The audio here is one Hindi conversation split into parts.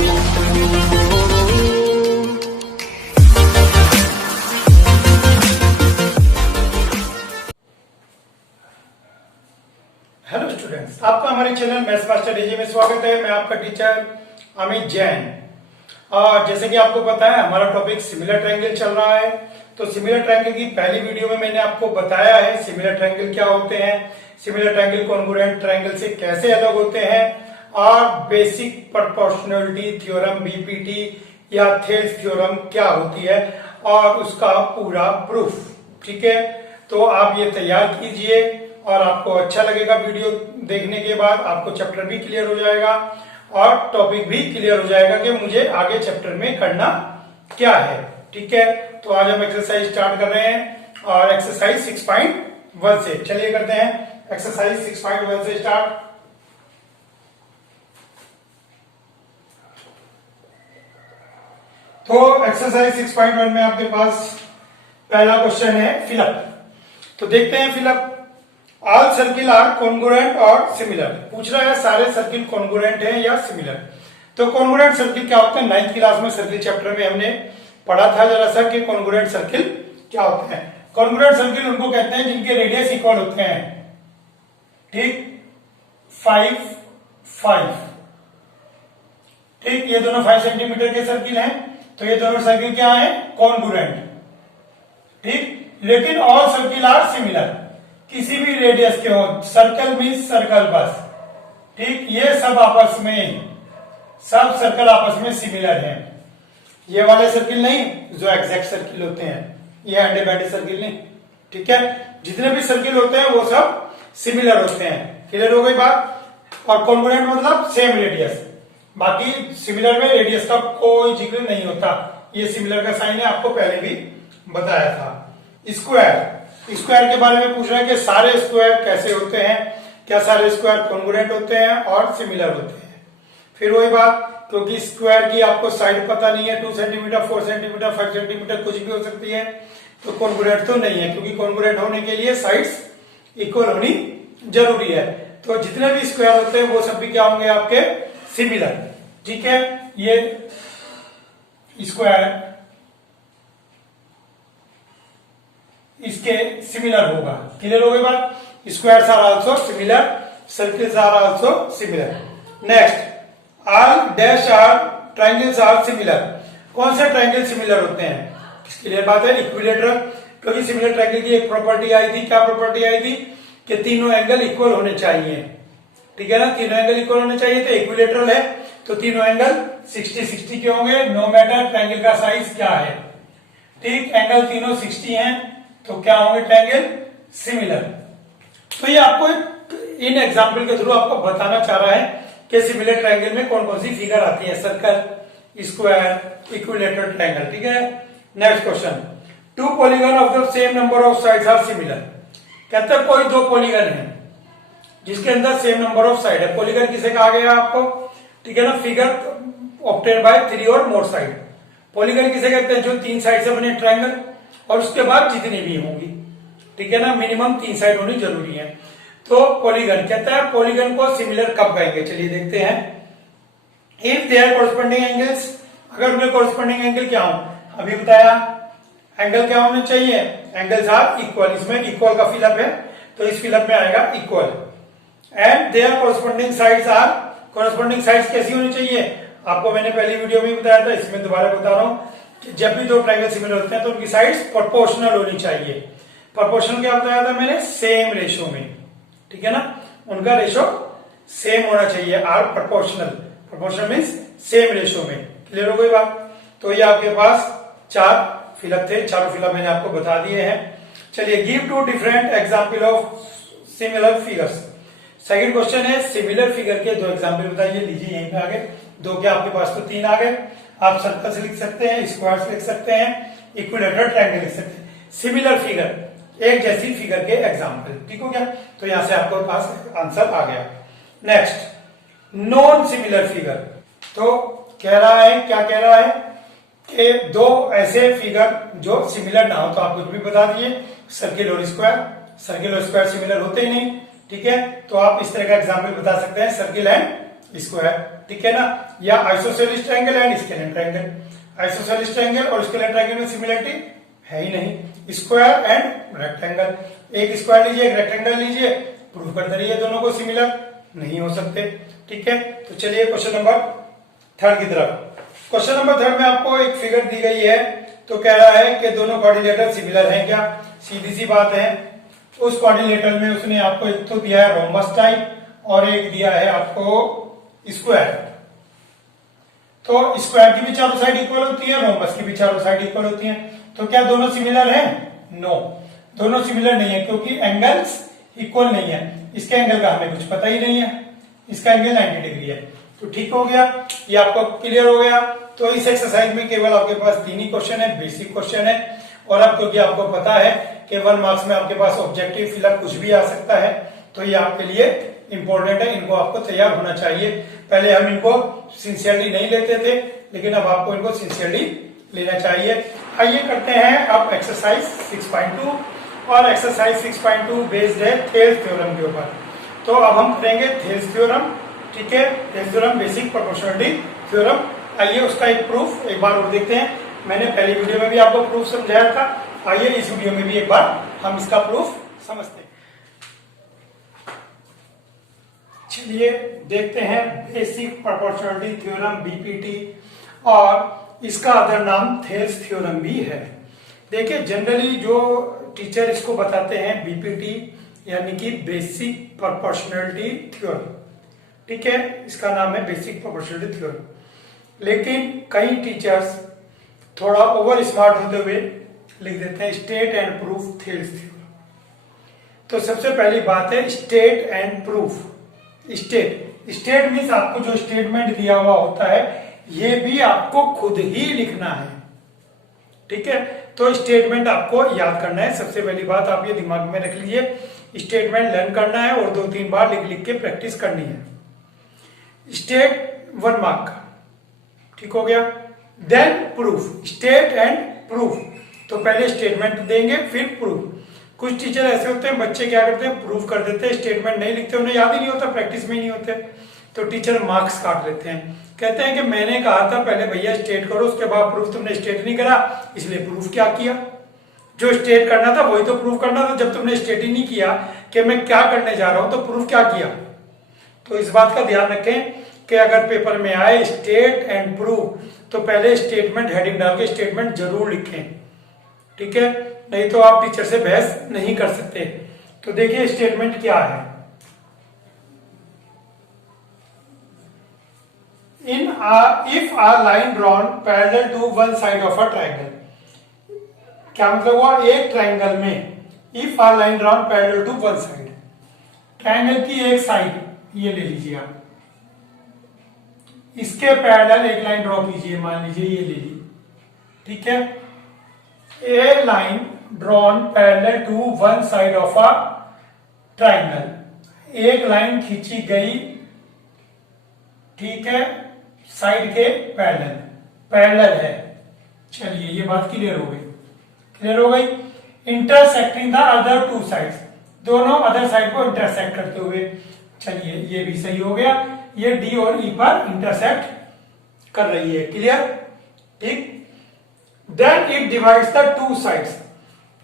हेलो स्टूडेंट्स, आपका हमारे चैनल मैथ्स मास्टर डीजे में स्वागत है। मैं आपका टीचर अमित जैन। और जैसे कि आपको पता है, हमारा टॉपिक सिमिलर ट्रायंगल चल रहा है। तो सिमिलर ट्रायंगल की पहली वीडियो में मैंने आपको बताया है सिमिलर ट्रायंगल क्या होते हैं, सिमिलर ट्रायंगल कॉन्ग्रुएंट ट्रायंगल से कैसे अलग होते हैं, और बेसिक प्रोपोर्शनलिटी थ्योरम बीपीटी या थेल्स थ्योरम क्या होती है और उसका पूरा प्रूफ। ठीक है, तो आप ये तैयार कीजिए और आपको अच्छा लगेगा। वीडियो देखने के बाद आपको चैप्टर भी क्लियर हो जाएगा और टॉपिक भी क्लियर हो जाएगा कि मुझे आगे चैप्टर में करना क्या है। ठीक है, तो आज हम एक्सरसाइज स्टार्ट कर रहे हैं और एक्सरसाइज 6.1 से चलिए करते हैं। एक्सरसाइज 6.1 से स्टार्ट। तो एक्सरसाइज 6.1 में आपके पास पहला क्वेश्चन है फिलअप। तो देखते हैं fill up. All circle are congruent और सिमिलर। पूछ रहा है सारे सर्किल कॉन्ग्रुएंट हैं या सिमिलर। तो कॉन्ग्रुएंट सर्किल क्या होते हैं, 9th क्लास में सर्किल चैप्टर में हमने पढ़ा था जरा सा कि कॉन्ग्रुएंट सर्किल क्या होते हैं। कॉन्ग्रुएंट सर्किल उनको कहते हैं जिनके रेडियस इक्वल होते हैं। ठीक, 5 5। ठीक, ये दोनों 5 सेंटीमीटर के सर्किल हैं, तो ये दोनों सर्किल क्या है, कॉन्ग्रुएंट। ठीक, लेकिन ऑल सर्किल आर सिमिलर। किसी भी रेडियस के हो, सर्कल मीन्स सर्कल बस। ठीक, ये सब आपस में, सब सर्कल आपस में सिमिलर हैं। ये वाले सर्किल नहीं जो एग्जैक्ट सर्किल होते हैं, ये एंटी बैंडी सर्किल नहीं। ठीक है, जितने भी सर्किल होते हैं वो सब सिमिलर होते हैं। क्लियर हो गई बात। और कॉन्ग्रुएंट मतलब सेम रेडियस। बाकी सिमिलर में रेडियस का कोई जिक्र नहीं होता। ये सिमिलर का साइन है, आपको पहले भी बताया था। स्क्वायर, स्क्वायर के बारे में पूछ रहा है कि सारे स्क्वायर कैसे होते हैं, क्या सारे स्क्वायर कॉन्ग्रुएंट होते हैं और सिमिलर होते हैं। फिर वही बात, क्योंकि स्क्वायर की आपको साइड पता नहीं है, 2 सेंटीमीटर 4 सेंटीमीटर 5 सेंटीमीटर कुछ भी हो सकती है, तो कॉन्ग्रुएंट तो नहीं है, क्योंकि कॉन्ग्रुएंट होने के लिए साइड्स इक्वल होनी जरूरी है। तो जितने भी स्क्वायर होते हैं वो सब भी क्या होंगे आपके, सिमिलर। ठीक है, ये स्क्वायर इसके सिमिलर होगा। क्लियर हो गई बात। Squares are also similar, circles are also similar. Next, all dash are triangles are similar. कौन से ट्रायंगल सिमिलर होते हैं, क्लियर बात है, इक्विलेटरल। क्योंकि सिमिलर ट्रायंगल की एक प्रॉपर्टी आई थी, क्या प्रॉपर्टी आई थी कि तीनों एंगल इक्वल होने चाहिए। ठीक है ना, तीनों एंगल इक्वल होने चाहिए, तो इक्विलेटरल है तो तीनों एंगल 60-60 के होंगे, नो मैटर ट्रायंगल का साइज क्या है। ठीक, एंगल तीनों 60 हैं तो क्या होंगे ट्रायंगल सिमिलर। तो ये आपको इन एग्जांपल के थ्रू आपको बताना चाह रहा है कि सिमिलर ट्रायंगल में कौन कौन सी फिगर आती है, सर्कल, स्क्वायर, इक्विलेटरल ट्रायंगल। ठीक है, next question. 2 polygon of the same number of sides are similar. कहते हैं कोई 2 पॉलीगन है जिसके अंदर सेम नंबर ऑफ साइड है। पॉलीगन किसे कहा गया आपको, ठीक है ना, फिगर ऑब्टेन बाय 3 और मोर साइड। पॉलीगन किसे कहते हैं, जो 3 साइड से बने ट्रायंगल और उसके बाद जितनी भी होंगी। ठीक है ना, मिनिमम 3 साइड होनी जरूरी है। तो पॉलीगन कहता है, पॉलीगन को सिमिलर कब कहेंगे, चलिए देखते हैं। इफ देयर कॉरस्पॉन्डिंग एंगल्स, अगर उनके कॉरस्पॉन्डिंग एंगल क्या हो, अभी बताया एंगल क्या होने चाहिए, एंगल्स आर इक्वल। इसमें इक्वल का फिलअप है तो इस फिलअप में आएगा equal. And their corresponding sides are, corresponding sides कैसी होनी चाहिए, आपको मैंने पहली वीडियो में बताया था, इसमें दोबारा बता रहा हूं कि जब भी 2 ट्रायंगल सिमिलर होते हैं तो उनकी साइड्स प्रोपोर्शनल होनी चाहिए। प्रोपोर्शनल क्या बताया था मैंने, सेम रेशो में। ठीक है ना, उनका रेशो सेम होना चाहिए, are proportional. Proportional means same ratio में। क्लियर हो गई बात। तो ये आपके पास 4 फिलअप थे, चारों फिलअप मैंने आपको बता दिए हैं। चलिए, give 2 different example of similar figures. Second question है, सिमिलर फिगर के 2 एग्जाम्पल बताइए। लीजिए यहीं पे आ गए 2 के, आपके पास तो 3 आ गए। आप सर्कल्स लिख सकते हैं, स्क्वायर्स लिख सकते हैं, इक्विलेटरल ट्रायंगल लिख सकते हैं। सिमिलर फिगर, एक जैसी फिगर के एग्जाम्पल। ठीक हो गया, तो यहां से आपके पास आंसर आ गया। Next, non similar figure. तो कह रहा है, क्या कह रहा है कि 2 ऐसे फिगर जो सिमिलर ना हो, तो आप कुछ भी बता दिए, सर्किल और स्क्वायर। सर्किल और स्क्वायर सिमिलर होते ही नहीं। ठीक है, तो आप इस तरह का एग्जाम्पल बता सकते हैं, सर्किल एंड स्क्वायर, ठीक है ना। या isosceles triangle and scalene triangle, isosceles triangle और स्केलेन ट्रायंगल में सिमिलरिटी है ही नहीं। स्क्वायर एंड रेक्टेंगल, एक स्क्वायर लीजिए एक रेक्टेंगल लीजिए, प्रूव कर दीजिए दोनों को सिमिलर नहीं हो सकते, ठीक है। तो चलिए क्वेश्चन नंबर 3 की तरफ। क्वेश्चन नंबर 3 में आपको एक फिगर दी गई है, तो कह रहा है कि दोनों क्वाड्रिलेटरल सिमिलर हैं क्या। सीधी सी बात है, उस क्वाड्रिलेटरल में उसने आपको एक तो दिया है रोम्बस टाइप और एक दिया है आपको स्क्वायर। तो स्क्वायर की भी चारों साइड इक्वल होती है, रोम्बस की भी चारों साइड इक्वल होती है। तो क्या दोनों सिमिलर हैं? नो, दोनों सिमिलर नहीं है, क्योंकि एंगल्स इक्वल नहीं है। इसके एंगल का हमें कुछ पता ही नहीं है, इसका एंगल 90 डिग्री है। तो ठीक हो गया, ये आपको क्लियर हो गया। तो इस एक्सरसाइज में केवल आपके पास 3 ही क्वेश्चन है, बेसिक क्वेश्चन है। और अब क्योंकि आपको पता है कि 1 मार्क्स में आपके पास ऑब्जेक्टिव फिलअप कुछ भी आ सकता है, तो ये आपके लिए इंपॉर्टेंट है, इनको आपको तैयार होना चाहिए। पहले हम इनको सिंसियरली नहीं लेते थे, लेकिन अब आपको इनको सिंसियरली लेना चाहिए। आइए करते हैं अब एक्सरसाइज 6.2, और एक्सरसाइज 6.2 बेस्ड है थेल्स थ्योरम के ऊपर। तो अब हम करेंगे थेल्स थ्योरम, ठीक है, Thales theorem basic proportionality theorem. आइए उसका एक प्रूफ एक बार और देखते हैं। मैंने पहली वीडियो में भी आपको प्रूफ समझाया था, आइए इस वीडियो में भी एक बार हम इसका प्रूफ समझते हैं। चलिए देखते हैं बेसिक प्रोपोर्शनलिटी थ्योरम बीपीटी, और इसका अदर नाम थेल्स थ्योरम भी है। देखिए जनरली जो टीचर इसको बताते हैं बीपीटी यानी कि बेसिक प्रोपोर्शनलिटी थ्योरम, ठीक है, इसका नाम है बेसिक प्रोपोर्शनलिटी थ्योरम। लेकिन कई टीचर्स थोड़ा ओवर स्मार्ट होते हुए लिख देते हैं state and proof Thales theorem. तो सबसे पहली बात है state and proof. State means आपको जो स्टेटमेंट दिया हुआ होता है ये भी आपको खुद ही लिखना है, ठीक है। तो स्टेटमेंट आपको याद करना है। सबसे पहली बात आप ये दिमाग में रख लीजिए, स्टेटमेंट लर्न करना है और 2-3 बार लिख लिख के प्रैक्टिस करनी है। स्टेट 1 मार्क का, ठीक हो गया। Then proof, state and proof. तो पहले स्टेटमेंट देंगे फिर प्रूफ। कुछ टीचर ऐसे होते हैं, बच्चे क्या करते हैं प्रूफ कर देते हैं, स्टेटमेंट नहीं लिखते, उन्हें याद ही नहीं होता, प्रैक्टिस में ही नहीं होते, तो टीचर मार्क्स काट लेते हैं। कहते हैं कि मैंने कहा था पहले भैया स्टेट करो, उसके बाद प्रूफ, तुमने स्टेट नहीं करा इसलिए प्रूफ क्या किया। जो स्टेट करना था वही तो प्रूफ करना था। जब तुमने स्टेट ही नहीं किया कि मैं क्या करने जा रहा हूं, तो प्रूफ क्या किया। तो इस बात का ध्यान रखें कि अगर पेपर में आए स्टेट एंड प्रूफ तो पहले स्टेटमेंट हेडिंग डाल के स्टेटमेंट जरूर लिखें, ठीक है, नहीं तो आप टीचर से बहस नहीं कर सकते। तो देखिए स्टेटमेंट क्या है। If a line drawn parallel to one side of a triangle, क्या मतलब हुआ, एक ट्रायंगल में if a line drawn parallel to one side, triangle की एक साइड ये ले लीजिए आप, इसके पैरेलल एक लाइन ड्रॉ कीजिए, मान लीजिए ये ले ली, ठीक है। A line drawn parallel to one side of a triangle, एक लाइन खींची गई, ठीक है, साइड के पैरेलल, पैरेलल है। चलिए ये बात क्लियर हो गई, क्लियर हो गई। इंटरसेक्टिंग द अदर 2 साइड्स, दोनों अदर साइड को इंटरसेक्ट करते हुए। चलिए ये भी सही हो गया, ये डी और ई पर इंटरसेक्ट कर रही है, क्लियर, ठीक। Then it divides the 2 sides,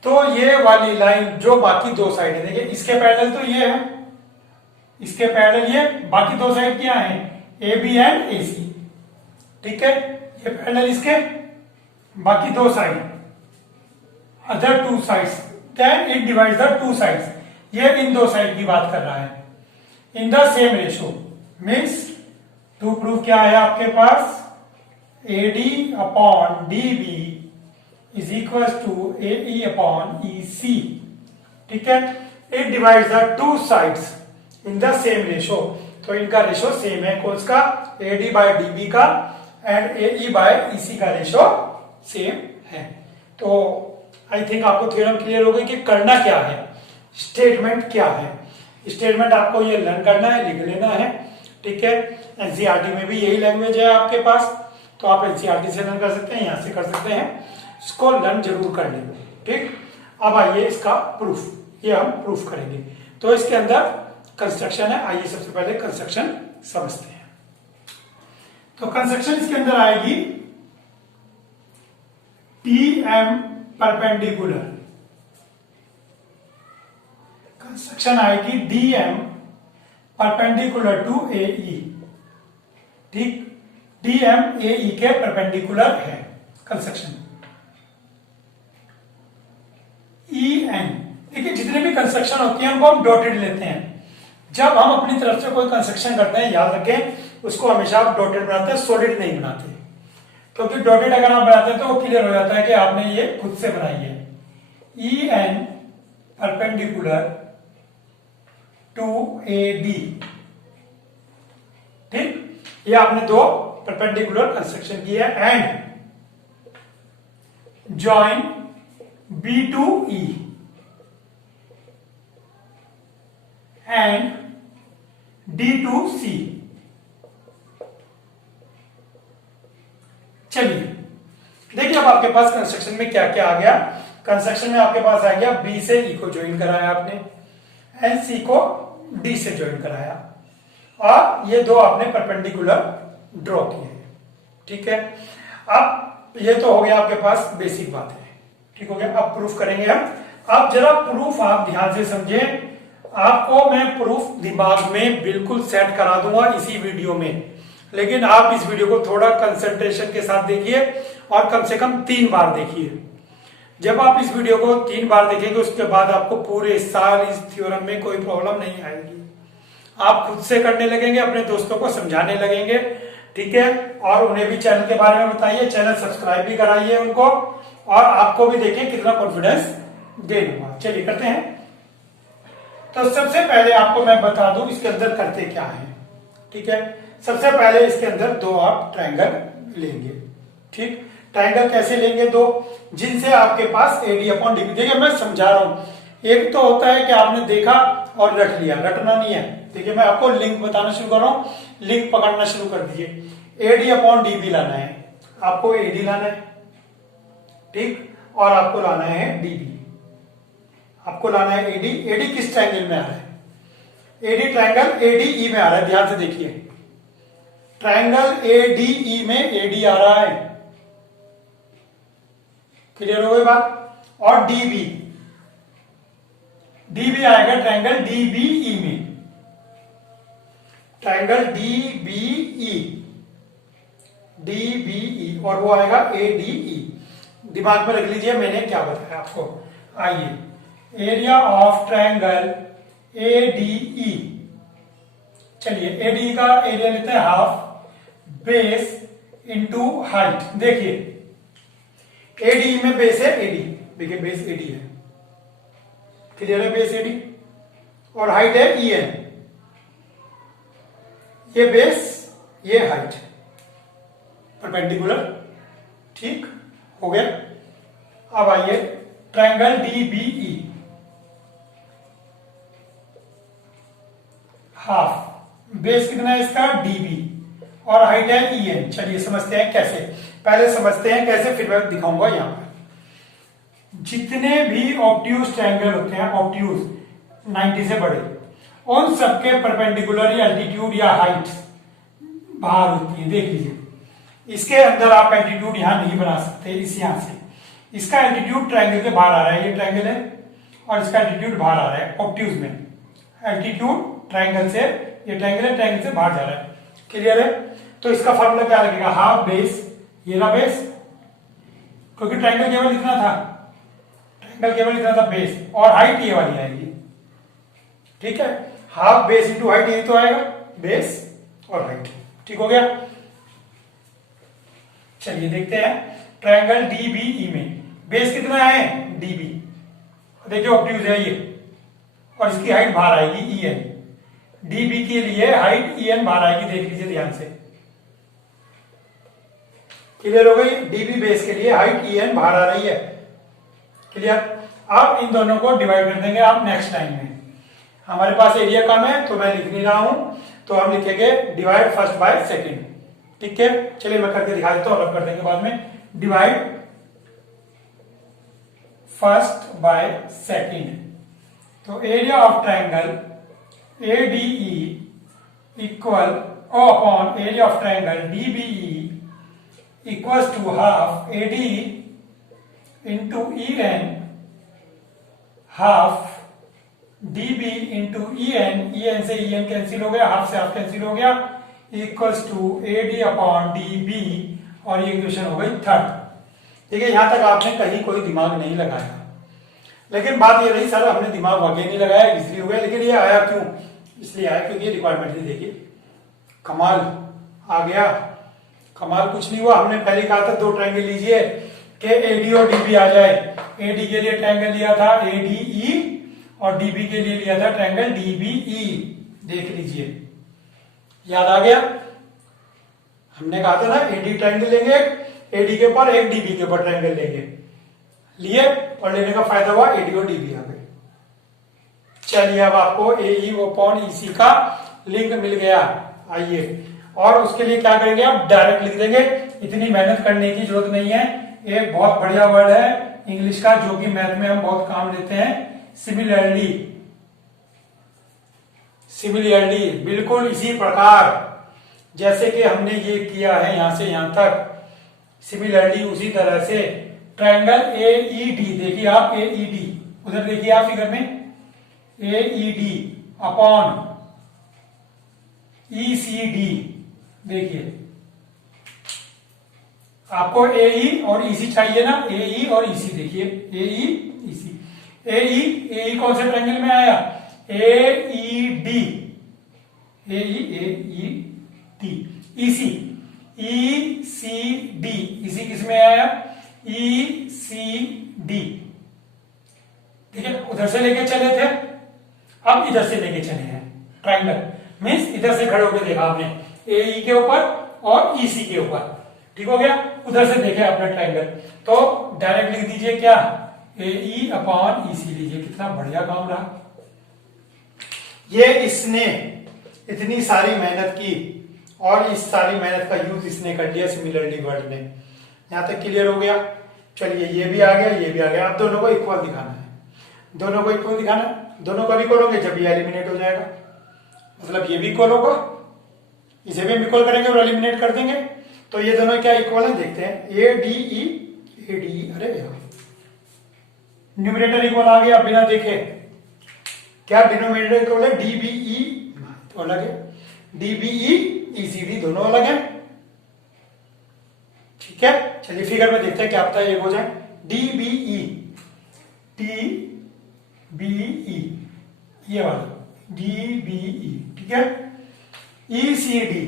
तो ये वाली लाइन जो बाकी 2 साइड है, देखिए इसके पैरेलल तो ये है, इसके पैरेलल ये, बाकी 2 साइड क्या है, ए बी एंड ए सी, ठीक है, ये पैरेलल इसके, बाकी 2 side, other 2 sides, then it divides the 2 sides, ये इन 2 साइड की बात कर रहा है, in the same ratio. Means to proof क्या है आपके पास, AD upon DB is equal to AE upon EC, ठीक है। It divides the 2 sides in the same ratio, तो इनका रेशो सेम है, कौन सा, AD बाय DB का एंड AE बाय EC का रेशो सेम है। तो आई थिंक आपको थ्योरम क्लियर हो गई कि करना क्या है, स्टेटमेंट क्या है। स्टेटमेंट आपको ये लर्न करना है, लिख लेना है, ठीक है। एनसीईआरटी में भी यही लैंग्वेज है आपके पास, तो आप एनसीईआरटी से लर्न कर सकते हैं, यहां से कर सकते हैं, इसको लर्न जरूर कर लेंगे, ठीक। अब आइए इसका प्रूफ, ये हम प्रूफ करेंगे। तो इसके अंदर कंस्ट्रक्शन है, आइए सबसे पहले कंस्ट्रक्शन समझते हैं। तो कंस्ट्रक्शन इसके अंदर आएगी PM परपेंडिकुलर, कंस्ट्रक्शन आएगी DM परपेंडिकुलर टू AE। ठीक, DM AE के परपेंडिकुलर है कंस्ट्रक्शन। EN, देखिए जितने भी कंस्ट्रक्शन होती हैं उनको हम डॉटेड लेते हैं। जब हम अपनी तरफ से कोई कंस्ट्रक्शन करते हैं, याद रखें उसको हमेशा आप डॉटेड बनाते हैं, सॉलिड नहीं बनाते, क्योंकि डॉटेड अगर आप बनाते हैं तो वो क्लियर हो जाता है कि आपने ये खुद से बनाई है। EN perpendicular to AD। ठीक, ये आपने दो परपेंडिकुलर कंस्ट्रक्शन की है। And join B to E and D to C। चलिए देखिए अब आपके पास कंस्ट्रक्शन में क्या क्या आ गया। कंस्ट्रक्शन में आपके पास आ गया B से E को ज्वाइन कराया आपने, एंड C को D से ज्वाइन कराया, और ये दो आपने परपेंडिकुलर ड्रॉ किए। ठीक है, अब ये तो हो गया आपके पास बेसिक बात है। ठीक हो गया, अब प्रूफ करेंगे हम। अब जरा प्रूफ आप ध्यान से समझें, आपको मैं प्रूफ दिमाग में बिल्कुल सेट करा दूंगा इसी वीडियो में, लेकिन आप इस वीडियो को थोड़ा कंसंट्रेशन के साथ देखिए और कम से कम 3 बार देखिए। जब आप इस वीडियो को 3 बार देखेंगे उसके बाद आपको पूरे साल इस थ्योरम में कोई प्रॉब्लम नहीं आएगी। आप खुद से करने लगेंगे, अपने दोस्तों को समझाने लगेंगे। ठीक है, और उन्हें भी चैनल के बारे में बताइए, चैनल सब्सक्राइब भी कराइए उनको, और आपको भी देखिए कितना कॉन्फिडेंस दे दूंगा। चलिए करते हैं। तो सबसे पहले आपको मैं बता दूं इसके अंदर करते क्या है। ठीक है, सबसे पहले इसके अंदर दो आप ट्रायंगल लेंगे। ठीक, ट्रायंगल कैसे लेंगे? दो जिनसे आपके पास AD/DB। देखिए मैं समझा रहा हूं। एक तो होता है कि आपने देखा और रट लिया, रटना नहीं है। देखिए मैं आपको लिंक बताना शुरू कर रहा हूं, लिंक पकड़ना शुरू कर दीजिए। AD/DB लाना है, आपको AD लाना है। ठीक, और आपको लाना है DB, आपको लाना है AD। AD किस ट्रायंगल में आ रहा है? AD ट्रायंगल ADE में आ रहा है, ध्यान से देखिए। ट्रायंगल ADE में AD आ रहा है, क्लियर हो गई बात? और DB आएगा ट्रायंगल DBE में, ट्रायंगल DBE, और वो आएगा ADE। दिमाग में रख लीजिए मैंने क्या बताया आपको। आइए, एरिया ऑफ ट्रायंगल ADE। चलिए ADE का एरिया लेते हैं हाफ, बेस इंटू हाइट। देखिए ADE में बेस है AD, देखिए बेस AD है, क्लियर है? बेस AD, और हाइट है EN। ये बेस, ये हाइट, परपेंडिकुलर। ठीक हो गया। अब आइए ट्रायंगल DBE, हाफ, बेस कितना है इसका? DB, और हाइट है EN। चलिए समझते हैं कैसे, पहले समझते हैं कैसे, फिर मैं दिखाऊंगा। यहां पर जितने भी ऑब्ट्यूज ट्रायंगल होते हैं, ऑब्ट्यूज 90 से बड़े, उन सबके परपेंडिकुलर या एल्टीट्यूड या हाइट बाहर होती है। देख लीजिए, इसके अंदर आप एल्टीट्यूड यहां नहीं बना सकते, इस यहां से इसका एल्टीट्यूड ट्रायंगल के बाहर आ रहा है, ये ट्रायंगल है, और इसका एल्टीट्यूड बाहर आ रहा है। ऑब्ट्यूज में एल्टीट्यूड ट्रायंगल से, ये ट्रायंगल है, ट्रायंगल से बाहर जा रहा है, क्लियर है? तो इसका फॉर्मूला क्या लगेगा? हाफ बेस, ये रहा बेस, क्योंकि ट्रायंगल केवल इतना था, ट्रायंगल केवल इतना था बेस, और हाइट ये वाली आएगी। ठीक है, हाफ बेस इंटू हाइट, ये तो आएगा बेस और हाइट। ठीक हो गया। चलिए देखते हैं ट्रायंगल DBE में बेस कितना है? DB, देखिए ऑब्ट्यूज है ये, और इसकी हाइट बाहर आएगी EN। DB के लिए हाइट EN बाहर आएगी, देख लीजिए ध्यान से, क्लियर हो गई? DB बेस के लिए हाइट EN बाहर आ रही है, क्लियर? आप इन दोनों को डिवाइड कर देंगे आप नेक्स्ट टाइम में। हमारे पास एरिया कम है तो मैं लिख नहीं रहा हूं, तो हम लिखेंगे डिवाइड फर्स्ट बाय सेकंड। ठीक है, चलिए मैं करके दिखा देता हूं, अब कर देंगे बाद में। Divide first by second. तो area of triangle ADE equal O upon area of triangle DBE equals to half AD into EN half DB into EN से EN कैंसिल हो गया, हाफ से हाफ कैंसिल हो गया, equals to AD upon DB और ये इक्वेशन हो गई थर्ड। ठीक है, यहां तक आपने कहीं कोई दिमाग नहीं लगाया, लेकिन बात ये रही सर हमने दिमाग वाकई नहीं लगाया इसलिए हो गया, लेकिन ये आया क्यों? इसलिए आया क्योंकि ये रिक्वायरमेंट ही देखिए कमाल आ गया। कमाल कुछ नहीं हुआ, हमने पहले कहा था दो ट्रायंगल लीजिए कि एडी और डीबी आ जाए। एडी के लिए ट्रायंगल लिया था एडीई और डीबी के लिए लिया था ट्रायंगल डीबीई। देख लीजिए, याद आ गया? हमने कहा था ना एडी ट्रायंगल लेंगे, एडी के ऊपर एक डीबी के ऊपर ट्रायंगल लेंगे, लिए और लेने का फायदा हुआ एडी और डीबी आ गए। चलिए अब आपको एई अपॉन ईसी का लिंक मिल गया। आइए और उसके लिए क्या करेंगे, आप डायरेक्ट लिख देंगे, इतनी मेहनत करने की जरूरत नहीं है। एक बहुत बढ़िया वर्ड है इंग्लिश का जो कि मैथ में हम बहुत काम लेते हैं, सिमिलरली। सिमिलरली बिल्कुल इसी प्रकार जैसे कि हमने ये किया है यहां से यहां तक, सिमिलरली उसी तरह से ट्रायंगल एईडी, देखिए आप एईडी, उधर देखिए आप फिगर में एईडी अपॉन ईसीडी, देखिए आपको एई और ईसी चाहिए ना, एई और ईसी, देखिए एई ईसी। एई कौन से ट्रायंगल में आया? AED, AED, EC ECD, EC किस में आया? ईसीडी। ठीक है, उधर से लेके चले थे, अब इधर से लेके चले हैं। ट्रायंगल मीन्स इधर से खड़े होकर देखा आपने एई के ऊपर और ईसी के ऊपर, ठीक हो गया? उधर से देखे आपने ट्रायंगल, तो डायरेक्ट लिख दीजिए क्या? एई अपॉन ईसी लीजिए। कितना बढ़िया काम रहा ये। इसने इतनी सारी मेहनत की और इस सारी मेहनत का यूज इसने कर लिया सिमिलरली वर्ड ने। यहां तक क्लियर हो गया? चलिए ये भी आ गया, ये भी आ गया। अब दोनों को इक्वल दिखाना है, दोनों को इक्वल दिखाना, दोनों का भी इक्वल होंगे जब ये एलिमिनेट हो जाएगा, मतलब ये भी इक्वल होगा, इसे भी हम इक्वल करेंगे और एलिमिनेट कर देंगे। तो ये दोनों क्या इक्वल है देखते हैं, एडीई एडीई, अरे न्यूमरेटर इक्वल आ गया बिना देखे। क्या डिनोमिनेटर इक्वल है? डीबीई तो अलग है, डीबीई ईसीडी दोनों अलग है। ठीक है, चलिए फिगर में देखते हैं क्या पता एक हो जाए। डीबीई, टीबीई, ये वाला डीबीई, ठीक है। ईसीडी,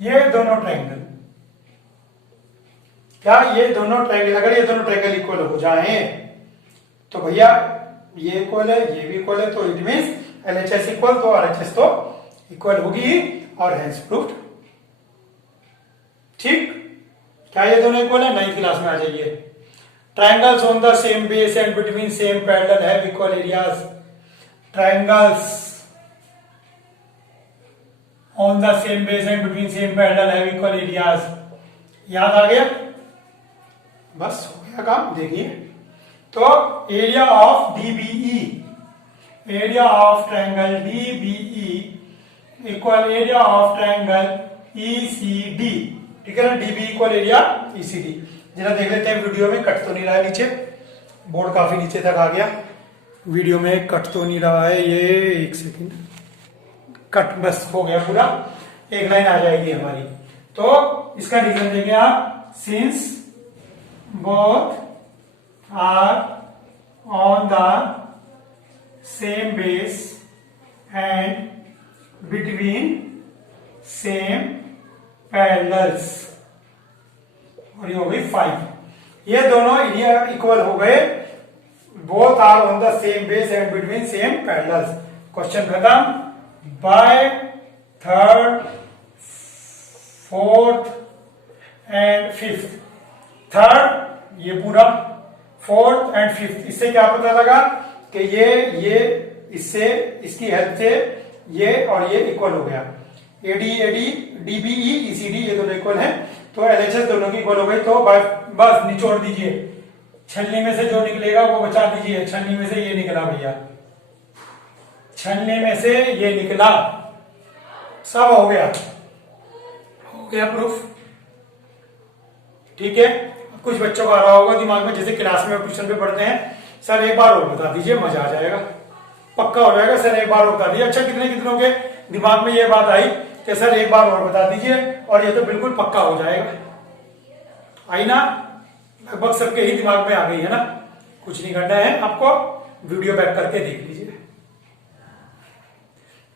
ये दोनों ट्रायंगल, क्या ये दोनों ट्रायंगल, अगर ये दोनों ट्रायंगल इक्वल हो जाए तो भैया ये इक्वल है, ये भी इक्वल है, तो इट मींस एलएचएस इक्वल, तो आरएचएस तो इक्वल होगी और हेंस प्रूव्ड। ठीक, क्या ये दोनों इक्वल है? 9th क्लास में आ जाइए। Triangles on the same base and between same parallel have equal areas. Triangles on the same base and between same parallel have equal areas. याद आ गया? बस हो गया काम। देखिए तो area of DBE, area of triangle DBE equal area of triangle ECD. ठीक है ना, डीबी इक्वल एरिया ईसीडी। जरा देख लेते हैं वीडियो में, कट तो नहीं रहा है नीचे, बोर्ड काफी नीचे तक आ गया, वीडियो में कट तो नहीं रहा है ये, एक सेकंड, कट बस हो गया पूरा, एक लाइन आ जाएगी हमारी। तो इसका रीजन देंगे आप, since both are on the same base and between same parallels, और ये हो गई 5। ये दोनों एरिया इक्वल हो गए, both are on the same base and between same parallels. Question खत्म। By third, fourth and fifth, third ये पूरा, फोर्थ एंड फिफ्थ, इससे क्या पता लगा कि ये इससे, इसकी हेल्प से ये और ये इक्वल हो गया। एडी एडी डीबीई ईसीडी ये दोनों इक्वल हैं, तो एलएचएस दोनों की इक्वल हो गई। तो बस निचोड़ दीजिए, छलनी में से जो निकलेगा वो बचा दीजिए। छलनी में से ये निकला भैया, छलनी में से ये निकला, सब हो गया प्रूफ। ठीक है, कुछ बच्चों को आ रहा होगा दिमाग में, जैसे क्लास में ट्यूशन पे पढ़ते हैं, सर एक बार और बता दीजिए, मजा आ जाएगा, पक्का हो जाएगा, सर एक बार और बता दीजिए। अच्छा, कितनों के दिमाग में ये बात आई कि सर एक बार और बता दीजिए, और ये तो बिल्कुल पक्का हो जाएगा। आई ना, लगभग सबके ही दिमाग में आ गई है ना। कुछ नहीं करना है आपको, वीडियो बैक करके देख लीजिए,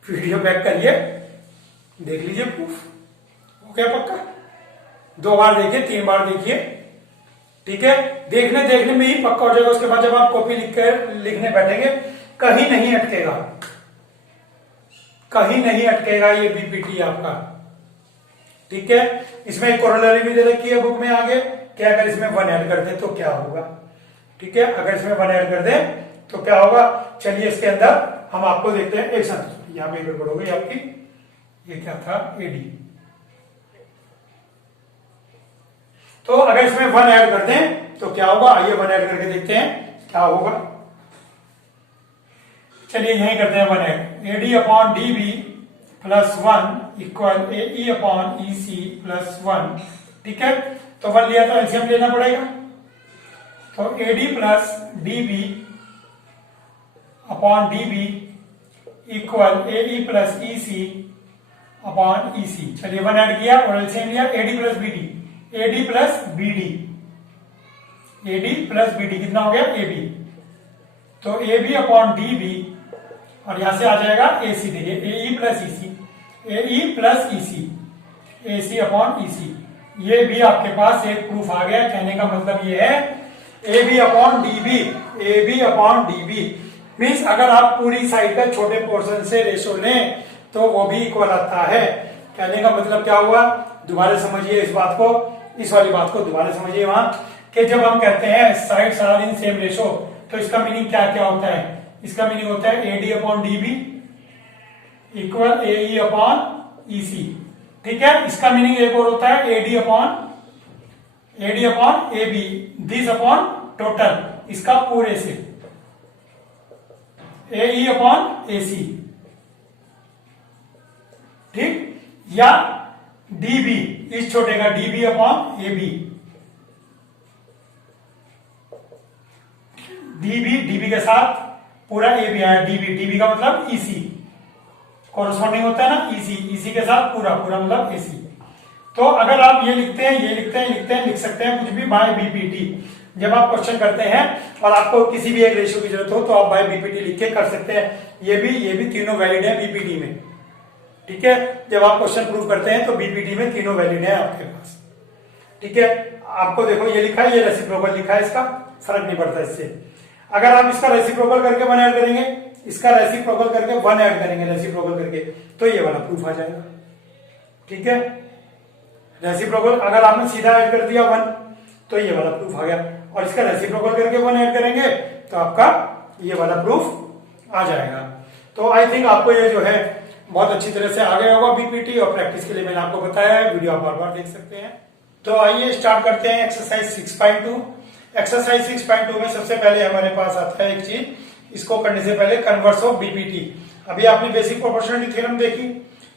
वीडियो बैक करिए, देख लीजिए, प्रूफ हो गया पक्का। 2 बार देखिए, 3 बार देखिए, ठीक है, देखने में ही पक्का हो जाएगा। उसके बाद जब आप कॉपी लिखने बैठेंगे, कहीं नहीं अटकेगा, कहीं नहीं अटकेगा ये बीपीटी आपका। ठीक है, इसमें एक कोरोलरी भी दे रखी है बुक में आगे कि अगर इसमें 1 ऐड कर दें तो क्या होगा। ठीक है, अगर इसमें 1 ऐड कर दें तो क्या होगा। चलिए इसके अंदर हम आपको देखते हैं। एक साथ यहां पे गड़बड़ हो गई आपकी, ये क्या था, एडी। तो अगर इसमें 1 ऐड कर दें तो क्या होगा, आइए 1 ऐड करके देखते हैं क्या होगा। चलिए यही करते हैं 1 add. AD upon D B plus 1 equal A E upon E C plus 1। ठीक है, तो 1 लिया तो एलसीएम लेना पड़ेगा। तो AD plus D B upon D B equal A E plus E C upon E C. चलिए 1 ऐड किया और एलसीएम लिया, AD plus B D, AD plus B D, AD plus B D कितना हो गया, ए बी। तो A B upon D B, और यहां से आ जाएगा ए सी, देखिए A E plus E C, A E plus E C, A C upon E सी। ये भी आपके पास एक प्रूफ आ गया। कहने का मतलब ये है A B upon D B, A B upon D B means अगर आप पूरी साइड का छोटे पोर्शन से रेशो लें तो वो भी इक्वल आता है। कहने का मतलब क्या हुआ, दोबारा समझिए इस बात को, इस वाली बात को दोबारा समझिए वहां, कि जब हम कहते हैं sides are in same ratio, तो इसका मीनिंग क्या क्या होता है। इसका मीनिंग होता है AD upon D B equal A E upon E C. ठीक है, इसका मीनिंग एक और होता है AD upon A B, this upon total, इसका पूरे से, ए ई अपॉन ए सी। ठीक, या डीबी, इस छोटे का DB upon A B, DB के साथ पूरा ए बी आया, डीबी का मतलब ईसी, कॉरस्पॉन्डिंग होता है ना ईसी, ईसी के साथ पूरा मतलब एसी। तो अगर आप ये लिखते हैं, लिख सकते हैं कुछ भी बाय बीपीटी। जब आप क्वेश्चन करते हैं और आपको किसी भी एक रेशियो की जरूरत हो तो आप बाय बीपीटी लिख के कर सकते हैं। ये भी तीनों वैलिड है बीपीटी में। ठीक है, जब आप क्वेश्चन प्रूव करते हैं तो बीपीटी में तीनों वैलिड है आपके पास। ठीक है, आपको देखो ये लिखा है, ये रेसिप्रोकल लिखा है, इसका फर्क नहीं पड़ता इससे। अगर आप इसका रेसिप्रोकल करके 1 ऐड करेंगे, इसका रेसिप्रोकल करके 1 ऐड करेंगे, रेसिप्रोकल करके, तो ये वाला प्रूफ आ जाएगा। ठीक है, रेसिप्रोकल अगर आपने सीधा ऐड कर दिया 1 तो ये वाला प्रूफ आ गया, और इसका रेसिप्रोकल करके 1 ऐड करेंगे तो आपका ये वाला प्रूफ आ जाएगा। तो आई थिंक आपको ये जो है बहुत अच्छी तरह से आ गया होगा बीपीटी, और प्रैक्टिस के लिए मैंने आपको बताया है, वीडियो आप बार-बार देख सकते हैं। तो आइए स्टार्ट करते हैं एक्सरसाइज 6.2। एक्सरसाइज 6.2 में सबसे पहले हमारे पास आता है एक चीज, इसको करने से पहले कन्वर्स ऑफ बीपीटी। अभी आपने बेसिक प्रोपोर्शनलिटी थ्योरम देखी,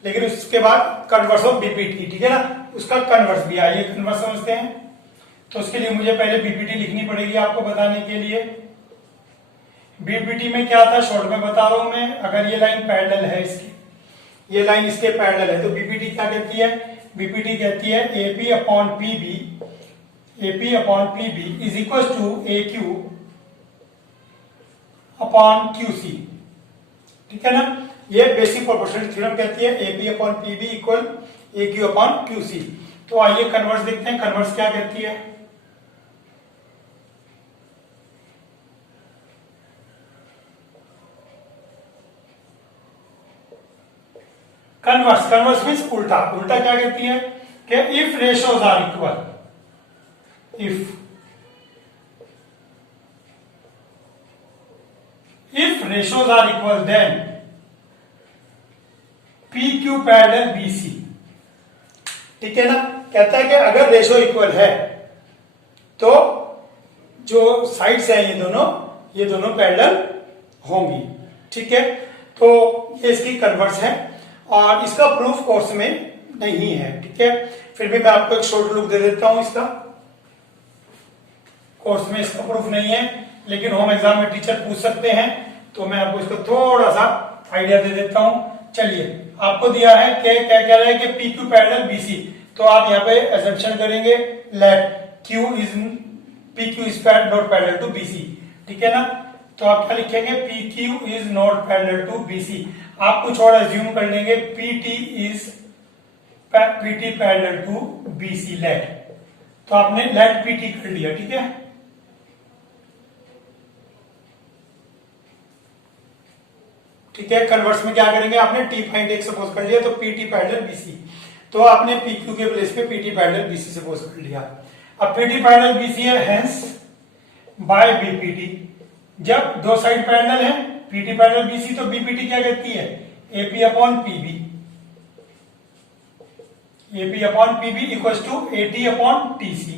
लेकिन उसके बाद कन्वर्स ऑफ बीपीटी, ठीक है ना, उसका कन्वर्स भी आइए कन्वर्स समझते हैं। तो उसके लिए मुझे पहले बीपीटी लिखनी पड़ेगी आपको बताने के लिए। बीपीटी में क्या था शॉर्ट में बता रहा हूं मैं। अगर ये लाइन पैरेलल है इसकी, ये लाइन इसके पैरेलल है, तो बीपीटी क्या कहती है, बीपीटी कहती है AP upon PB, AP upon PB is equal to A Q upon QC. ठीक है ना, ये बेसिक प्रोपोर्शनल थ्योरम कहती है AP upon PB equal A Q upon QC. तो आइए कन्वर्स देखते हैं, कन्वर्स क्या कहती है। कन्वर्स मीन्स उल्टा क्या कहती है कि if ratios are equal, if ratios are equal then PQ parallel BC। ठीक है ना, कहता है कि अगर रेशो इक्वल है तो जो साइड्स हैं ये दोनों पैरेलल होंगी। ठीक है, तो ये इसकी कन्वर्स है। और इसका प्रूफ कोर्स में नहीं है, ठीक है। फिर भी मैं आपको एक शॉर्ट लुक दे देता हूं इसका। कोर्स में इसका प्रूफ नहीं है, लेकिन होम एग्जाम में टीचर पूछ सकते हैं, तो मैं आपको इसको थोड़ा सा आइडिया दे देता हूं। चलिए, आपको दिया है कि क्या कह रहा है कि पी क्यू पैरेलल बीसी, तो आप यहाँ पे एजम्पशन करेंगे let Q is P Q is not parallel to BC, ठीक है ना। तो आप क्या लिखेंगे, P Q is not parallel to BC. आप कुछ और एज्यूम कर लेंगे, PT parallel to BC let, तो आपने लेट पीटी कर लिया, ठीक है। ठीक है, कन्वर्स में क्या करेंगे, आपने टी फाइंड एक सपोज कर लिया, तो पीटी पैरेलल बीसी, तो आपने पीक्यू के प्लेस पे पीटी पैरेलल बीसी सपोज कर लिया। अब पीटी पैरेलल बीसी है, हेंस बाय बीपीटी, जब दो साइड पैरेलल है पीटी पैरेलल बीसी, तो बीपीटी क्या कहती है, AP upon PB, AP upon PB equal to AT upon TC,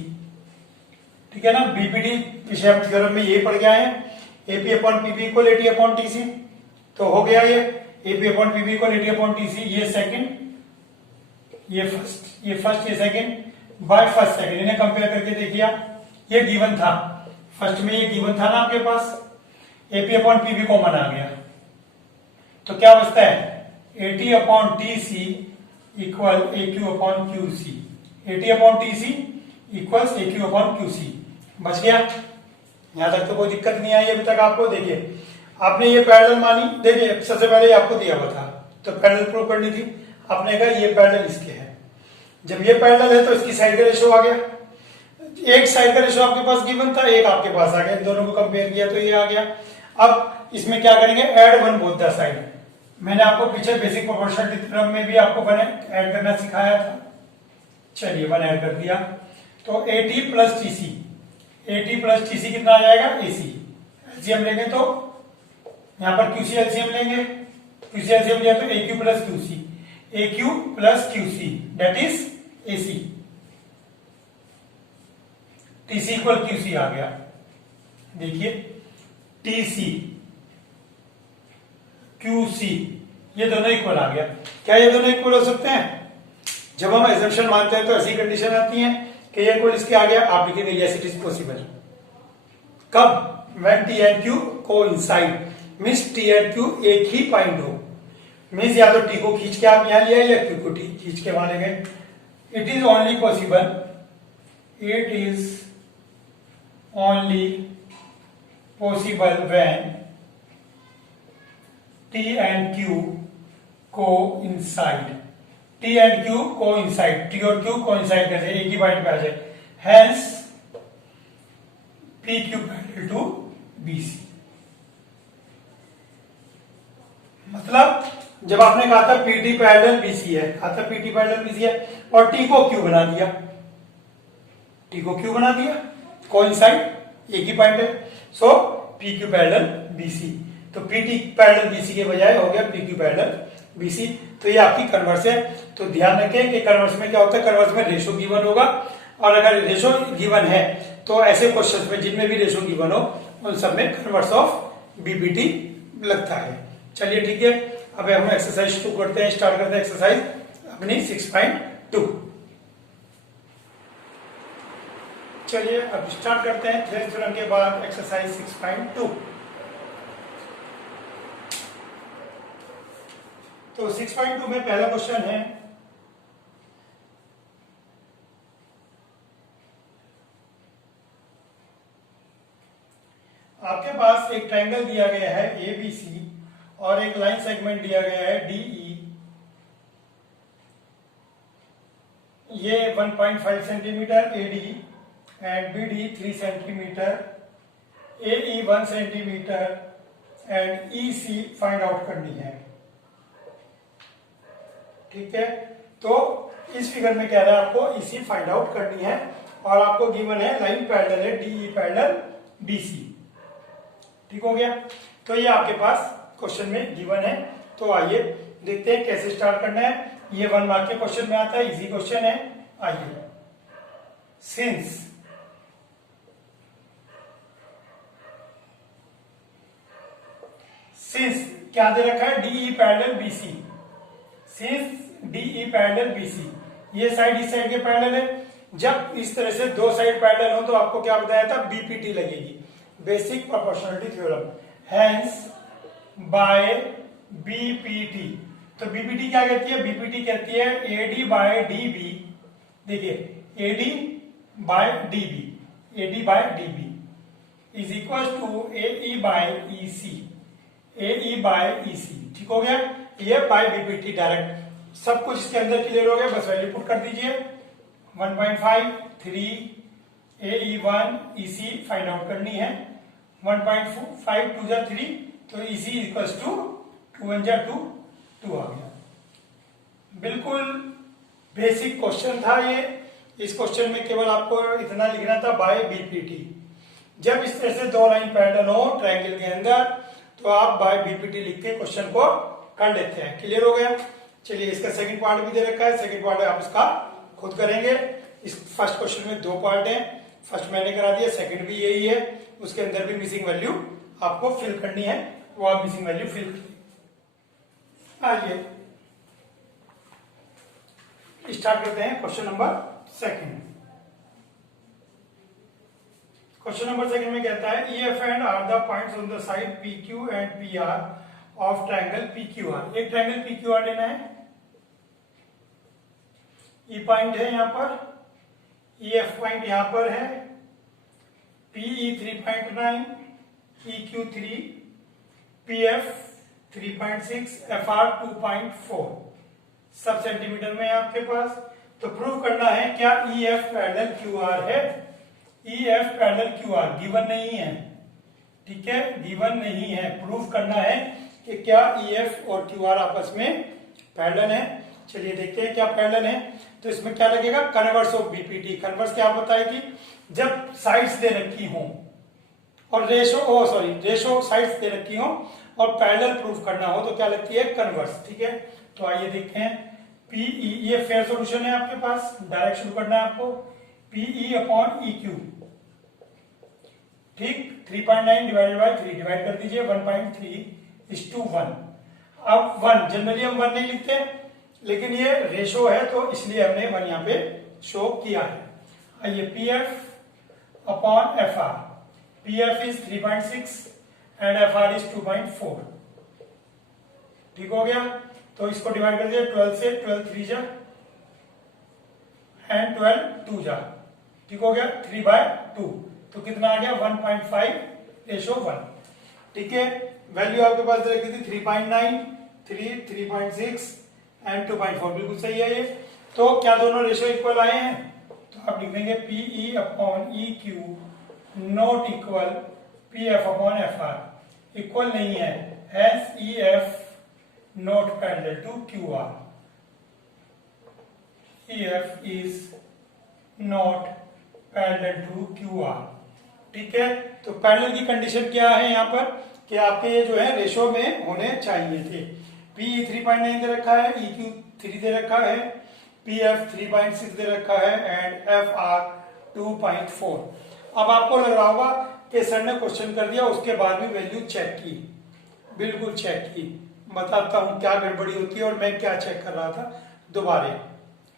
ठीक है ना। बीपीटी विषय थ्योरम में ये पढ़ गया है, AP upon PB equal AT upon TC, तो हो गया ये AP upon PB equal AT upon TC, ये सेकंड, ये फर्स्ट, ये सेकंड, बाय फर्स्ट सेकंड, इन्हें कंपेयर करके देखिए, ये गिवन था फर्स्ट में, ये गिवन था ना आपके पास, एपी अपॉन पीबी कॉमन आ गया, तो क्या बचता है, AT upon TC equal AQ upon QC, AT upon TC equal AQ upon QC, बच गया। यहां तक तो कोई दिक्कत नहीं आई अभी तक आपको। देखिए, आपने ये पैरेलल मानी, देखिए सबसे पहले आपको दिया हुआ था तो पैरेलल प्रूव करनी थी, आपने कहा ये पैरेलल इसके है, जब ये पैरेलल है तो इसकी साइड का रेशो आ गया, एक साइड का रेशो आपके पास गिवन था, एक आपके पास आ गया, इन दोनों को कंपेयर किया तो ये आ गया। अब इसमें क्या करेंगे, add one both the side, मैंने आपको पीछे बेसिक प्रोपोर्शनल थ्योरम में भी आपको वन ऐड करना सिखाया था, चलिए वन ऐड कर दिया, तो AT plus TC, AT plus TC कितना आ जाएगा, एसी, एलसीएम लेंगे तो यहां पर क्यूसी एलसीएम लेंगे, क्यूसी एलसीएम लिया तो AQ plus QC, AQ plus QC that is AC, TC equal QC आ गया। देखिए टीसी क्यूसी ये दोनों इक्वल आ गया। क्या ये दोनों इक्वल हो सकते हैं, जब हम एजम्पशन मानते हैं तो ऐसी कंडीशन आती है कि ये इक्वल इसके आ गया, आप लिखेंगे यस इट इज पॉसिबल। कब, when T and Q coincide, means T and Q एक ही पॉइंट हो, मींस या तो टी को खींच के आप यहां लिया या क्यू को टी खींच के वहां ले गए। It is only possible, it is only possible when T and Q coincide, T and Q coincide, T और क्यू कोइंसाइड कर जाए, एक ही पॉइंट पे आ जाए, hence P Q parallel to BC. मतलब जब आपने कहा था पीटी पैरेलल बीसी है, कहा था पीटी पैरेलल बीसी है, और टी को क्यू बना दिया, टी को क्यू बना दिया, कोइंसाइड एक ही पॉइंट है, सो पी क्यू पैरेलल बीसी, तो पीटी पैरेलल बीसी के बजाय हो गया पी क्यू पैरेलल बीसी। तो ये आपकी कन्वर्स है, तो ध्यान रखें कि कन्वर्स में क्या होता है, कन्वर्स में रेशो गिवन होगा, और अगर रेशो गिवन है तो ऐसे क्वेश्चंस में जिनमें भी रेशो गिवन हो उन सब में कन्वर्स ऑफ बीपीटी लगता है। चलिए ठीक है, अब हम एक्सरसाइज 2 करते हैं, स्टार्ट करते हैं एक्सरसाइज अपनी 6.2। चलिए अब स्टार्ट करते हैं थेरेस थ्योरम के बाद एक्सरसाइज 6.2। तो 6.2 में पहला क्वेश्चन है, आपके पास एक ट्रायंगल दिया गया है एबीसी और एक लाइन सेगमेंट दिया गया है डीई, ये 1.5 centimetre AD and BD 3 centimetre, AE 1 centimetre and EC find out करनी है। ठीक है, तो इस फिगर में कह रहा है आपको ईसी फाइंड आउट करनी है, और आपको गिवन है लाइन पैरेलल है डीई पैरेलल बीसी। ठीक हो गया, तो ये आपके पास क्वेश्चन में गिवन है। तो आइए देखते हैं कैसे स्टार्ट करना है। ये 1 मार्क के क्वेश्चन में आता है, इजी क्वेश्चन है। आइए, सिंस क्या दे रखा है, DE parallel BC, since DE parallel BC, ये साइड इस साइड के पैरेलल है। जब इस तरह से दो साइड पैरेलल हो तो आपको क्या बताया था, BPT लगेगी, basic proportionality theorem. Hence by BPT, तो BPT क्या कहती है, BPT कहती है AD बाय DB, देखिए AD by DB is equal to AE by EC, ठीक हो गया, ये बाय BPT डायरेक्ट। सब कुछ इसके अंदर क्लियर हो गया, बस वैल्यू पुट कर दीजिए। 1.5 3 AE1 EC फाइंड आउट करनी है। 1.5 2 जा 3, तो EC इक्वल टू 2 1 जा 2 2 आ गया। बिल्कुल बेसिक क्वेश्चन था ये। इस क्वेश्चन में केवल आपको इतना लिखना था बाय BPT। जब इस तरह से दो लाइन पैरेलल हो ट्रायंगल के अंदर तो आप बाय BPT लिख के क्वेश्चन को कर लेते हैं। क्लियर हो गया। चलिए इसका सेकंड पार्ट भी दे रखा है, सेकंड पार्ट आप इसका खुद करेंगे। इस फर्स्ट क्वेश्चन में दो पार्ट हैं, फर्स्ट मैंने करा दिया, सेकंड भी यही है। उसके अंदर भी मिसिंग वैल्यू आपको फिल करनी है, वो आप मिसिंग वैल्यू फिल करिए। आइए स्टार्ट करते हैं question number second. Question number second में कहता है EF and are the points on the side PQ and PR of triangle PQR। एक ट्रायंगल PQR लेना है, E पॉइंट है यहां पर, EF पॉइंट यहां पर है, PE 3.9, EQ 3, PF 3.6, FR 2.4 सब सेंटीमीटर में है आपके पास। तो प्रूव करना है क्या EF पैरेलल QR है। EF पैरेलल QR गिवन नहीं है, ठीक है, गिवन नहीं है। प्रूव करना है कि क्या EF और QR आपस में पैरेलल है। चलिए देखते हैं क्या पैरेलल है। तो इसमें क्या लगेगा, कन्वर्स ऑफ BPT। कन्वर्स क्या बताएगी, जब साइड्स दे रखी हो और रेशो साइड्स दे रखी हो और पैरेलल प्रूफ करना हो तो क्या लगती है, कन्वर्स। ठीक है, तो आइए देखते हैं। PE ये फेयर सॉल्यूशन है आपके पास, डायरेक्ट शुरू करना है आपको। PE अपॉन EQ, ठीक, 3.9 डिवाइडेड बाय 3 डिवाइड कर दीजिए, 1.3:1। अब 1 जनरली हम 1 नहीं लिखते, लेकिन ये रेशो है तो इसलिए हमने 1 यहां पे शो किया है। आइए PF upon FR, PF is 3.6 and FR is 2.4, ठीक हो गया। तो इसको डिवाइड कर दिया 12 से, 12 3 जा एंड 12 2 जा, ठीक हो गया, 3/2। तो कितना आ गया, 1.5:1, ठीक है। वैल्यू आपके पास रखी थी 3.9, 3, 3.6 एंड 2.4, बिल्कुल सही है ये। तो क्या दोनों रेशो इक्वल आए हैं, तो आप लिख देंगे PE upon EQ not equal PF upon FR, equal नहीं है, S EF not parallel to QR, EF is not parallel to QR, ठीक है। तो पैरेलल की कंडीशन क्या है यहाँ पर कि आपके ये जो है रेशो में होने चाहिए थे। PE 3.9 दे रखा है, EQ 3 दे रखा है, PF 3.6 दे रखा है एंड FR 2.4। अब आपको लग रहा होगा कि सर ने क्वेश्चन कर दिया उसके बाद भी वैल्यू चेक की, बिल्कुल चेक की। बताता हूं क्या गड़बड़ी होती है और मैं क्या चेक कर रहा था दोबारा,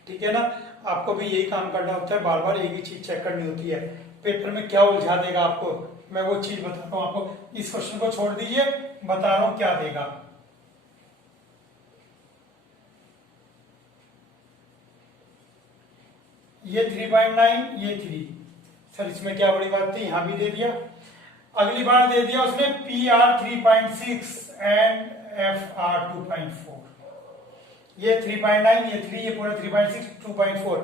ठीक है ना। आपको भी यही काम करना होता है, बार बार एक ही चीज चेक करनी होती है। पेपर में क्या उलझा देगा आपको, मैं वो चीज बताता हूं आपको। इस क्वेश्चन को छोड़ दीजिए, बता रहा हूं क्या देगा। ये 3.9, ये 3, सर इसमें क्या बड़ी बात थी, यहां भी दे दिया। अगली बार दे दिया उसने PR 3.6 एंड FR 2.4, ये 3.9, ये 3, ये पूरा 3.6, 2.4।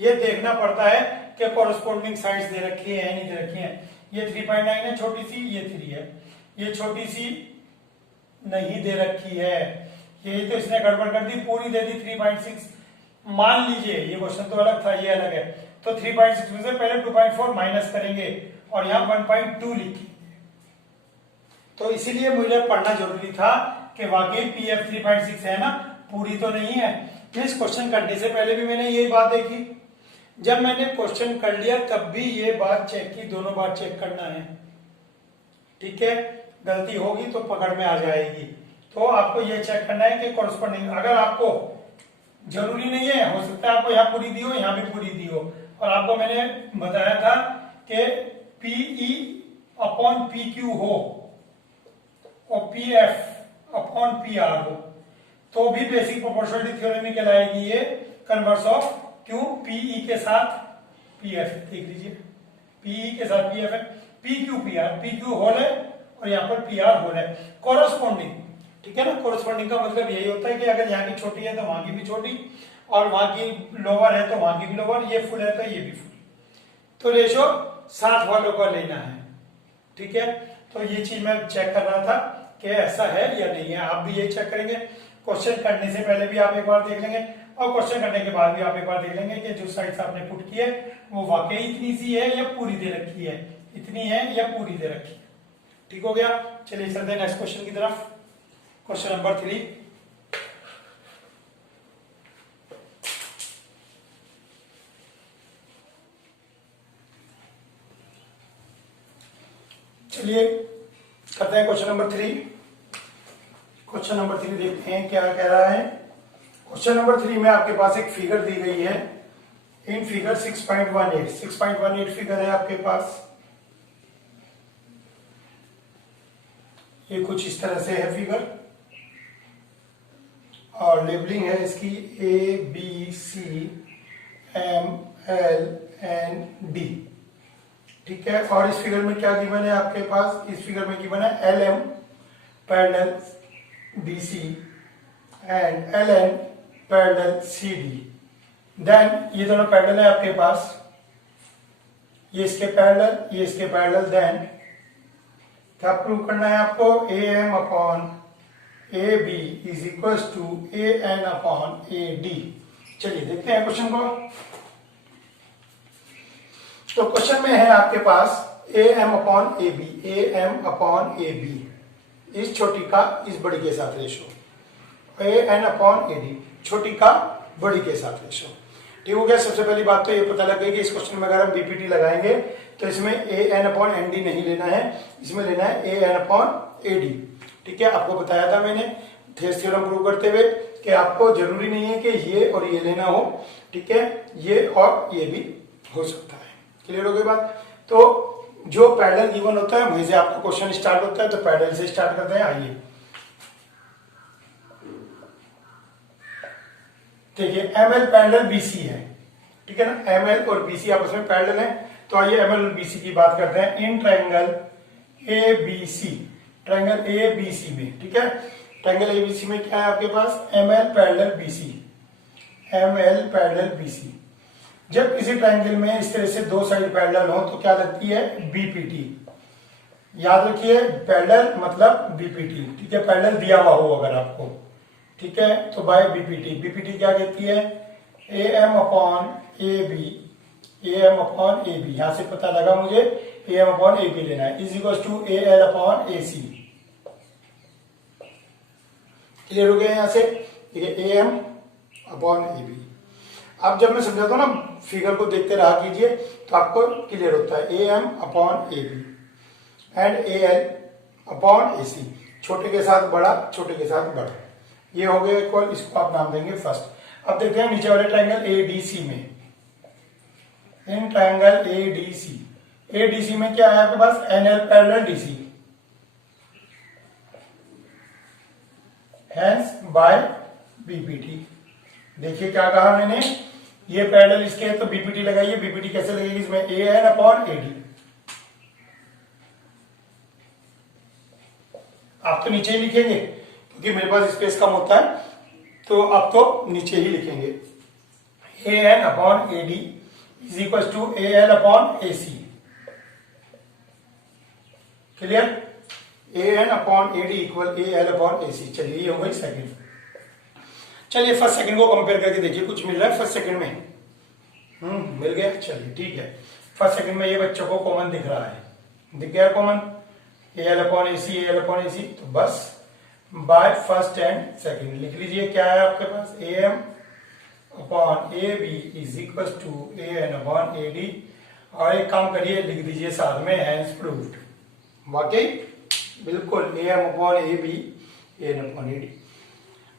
ये देखना पड़ता है कि कॉरेस्पॉन्डिंग साइड्स दे रखी है या नहीं दे रखी है। ये 3.9 है छोटी सी, ये 3 है, ये छोटी सी नहीं दे रखी है। ये तो इसने गड़बड़ कर दी, पूरी दे दी 3.6। मान लीजिए ये क्वेश्चन तो अलग था, ये अलग है, तो 3.6 में से पहले 2.4 माइनस करेंगे और यहाँ 1.2 लिखेंगे। तो इसीलिए मुझे पढ़ना जरूरी था कि वाकई PF 3.6 है ना, पूरी तो नहीं है। इस क्वेश्चन करने से पहले भी मैंने यही बात देखी, जब मैंने क्वेश्चन कर लिया तब भी ये बात चेक की, दोनों बार चेक करना है, ठीक है। गलती होगी तो पकड़ में आ जाएगी। तो आपको ये चेक करना है कि कॉरस्पॉन्डिंग, अगर आपको जरूरी नहीं है, हो सकता है आपको यहाँ पूरी दी हो, यहाँ भी पूरी दी हो, और आपको मैंने बताया था कि पीई अपॉन पी क्यू हो और P F upon P R हो, तो भी बेसिक प्रोपोर्शनलिटी थ्योरम में कहलाएगी ये कन्वर्स ऑफ, क्यों, पीई के साथ पी एफ, देख लीजिए पीई के साथ पी एफ है, P Q P R, P Q whole है और यहाँ पर पी आर होल है, कॉरस्पॉन्डिंग, ठीक है ना। कॉरस्पॉन्डिंग का मतलब यही होता है कि अगर यहाँ की छोटी है तो वहां की भी छोटी, और वहां की लोअर है तो वहां की भी लोअर, ये फुल है तो ये भी फुल, तो रेशो साथ वालों का लेना है, ठीक है। तो ये चीज मैं चेक कर रहा था कि ऐसा है या नहीं है, आप भी ये चेक करेंगे, क्वेश्चन करने से पहले भी आप एक बार देख लेंगे और क्वेश्चन करने के बाद भी आप एक बार देख लेंगे कि जो साइड आपने पुट की है वो वाकई इतनी सी है या पूरी दे रखी है, इतनी है या पूरी दे रखी है, ठीक हो गया। चलिए चलते हैं नेक्स्ट क्वेश्चन की तरफ, क्वेश्चन नंबर 3। चलिए करते हैं क्वेश्चन नंबर 3। क्वेश्चन नंबर 3 देखते हैं क्या कह रहा है। क्वेश्चन नंबर 3 में आपके पास एक फिगर दी गई है, इन फिगर 6.18 फिगर है आपके पास, ये कुछ इस तरह से है फिगर, और लेबलिंग है इसकी A B C M L N D, ठीक है। और इस फिगर में क्या गिवन है आपके पास, इस फिगर में गिवन है L M parallel B C and L N parallel C D, then ये दोनों पैरेलल है आपके पास, ये इसके पैरेलल, ये इसके पैरेलल, देन क्या प्रूव करना है आपको, A M upon A B is equal to A N upon A D. चलिए देखते हैं क्वेश्चन को। तो क्वेश्चन में है आपके पास A M upon A B, A M upon A B, इस छोटी का इस बड़ी के साथ ratio, A N upon A D, छोटी का बड़ी के साथ रेशो, ठीक हो गया। सबसे पहली बात तो ये पता लग गई कि इस क्वेश्चन में अगर हम बीपीटी लगाएंगे तो इसमें ए एन अपॉन एन डी नहीं लेना है, इसमें लेना है ए एन अपॉन ए डी, ठीक है। आपको बताया था मैंने थेस थ्योरम प्रूव करते हुए कि आपको जरूरी नहीं है कि ये और ये लेना हो, ठीक है, ये और ये भी हो सकता है, क्लियर हो गई बात। तो जो पैरेलल गिवन होता है वहीं से आपका क्वेश्चन स्टार्ट होता है, तो पैरेलल से स्टार्ट करते हैं। आइए देखिए एम एल पैरेलल बीसी है, ठीक है ना, एम एल और बीसी आपस में पैरेलल है, तो आइए एम एल और बीसी की बात करते हैं। इन triangle A B C, triangle A B C में, ठीक है, ट्रायंगल ए बी सी में क्या है आपके पास, M L parallel B C, M L parallel B C. जब किसी ट्रायंगल में इस तरह से दो साइड पैरेलल हो तो क्या लगती है, बीपीटी, याद रखिए पैरेलल मतलब बीपीटी, ठीक है, पैरेलल दिया हुआ हो अगर आपको, ठीक है, तो बाय बीपीटी, बीपीटी क्या कहती है, A M upon A B, A M upon A B, यहां से पता लगा मुझे A M upon A B लेना है, is equal to A L upon A C, clear हो गया यहां से, ठीक है, A M upon A B. अब जब मैं समझाता हूं ना, फिगर को देखते रहा कीजिए तो आपको क्लियर होता है, A M upon A B and A L upon A C, छोटे के साथ बड़ा, छोटे के साथ बड़ा, ये हो गया इक्वल, इसको आप नाम देंगे फर्स्ट। अब देखते हैं नीचे वाले ट्रायंगल एडीसी में, इन ट्रायंगल एडीसी, एडीसी में क्या है आपके पास, NL parallel DC, hence by BPT. देखिए क्या कहा मैंने, ये पैरेलल इसके है तो बीपीटी लगाइए, बीपीटी कैसे लगेगी इसमें, ए एन अपॉन ए डी। आप तो नीचे ही लिखेंगे क्योंकि मेरे पास स्पेस कम होता है, तो आप तो नीचे ही लिखेंगे, A N upon A D is equal to A L upon A C, clear, A N upon A D equal A L upon A C. चलिए ये हो गई सेकंड। चलिए फर्स्ट सेकंड को कंपेयर करके देखिए, कुछ मिल रहा है फर्स्ट सेकंड में, मिल गया, चलिए ठीक है। फर्स्ट सेकंड में ये बच्चों को कॉमन दिख रहा है, दिख गया common, A L upon A C, A L upon A C, तो बस बाय फर्स्ट एंड सेकंड लिख लीजिए, क्या है आपके पास, A M upon A B is equal to A N upon A D, और एक काम करिए लिख दीजिए साथ में, हैंस प्रूव्ड, वाकई बिल्कुल A M upon A B AN/AD।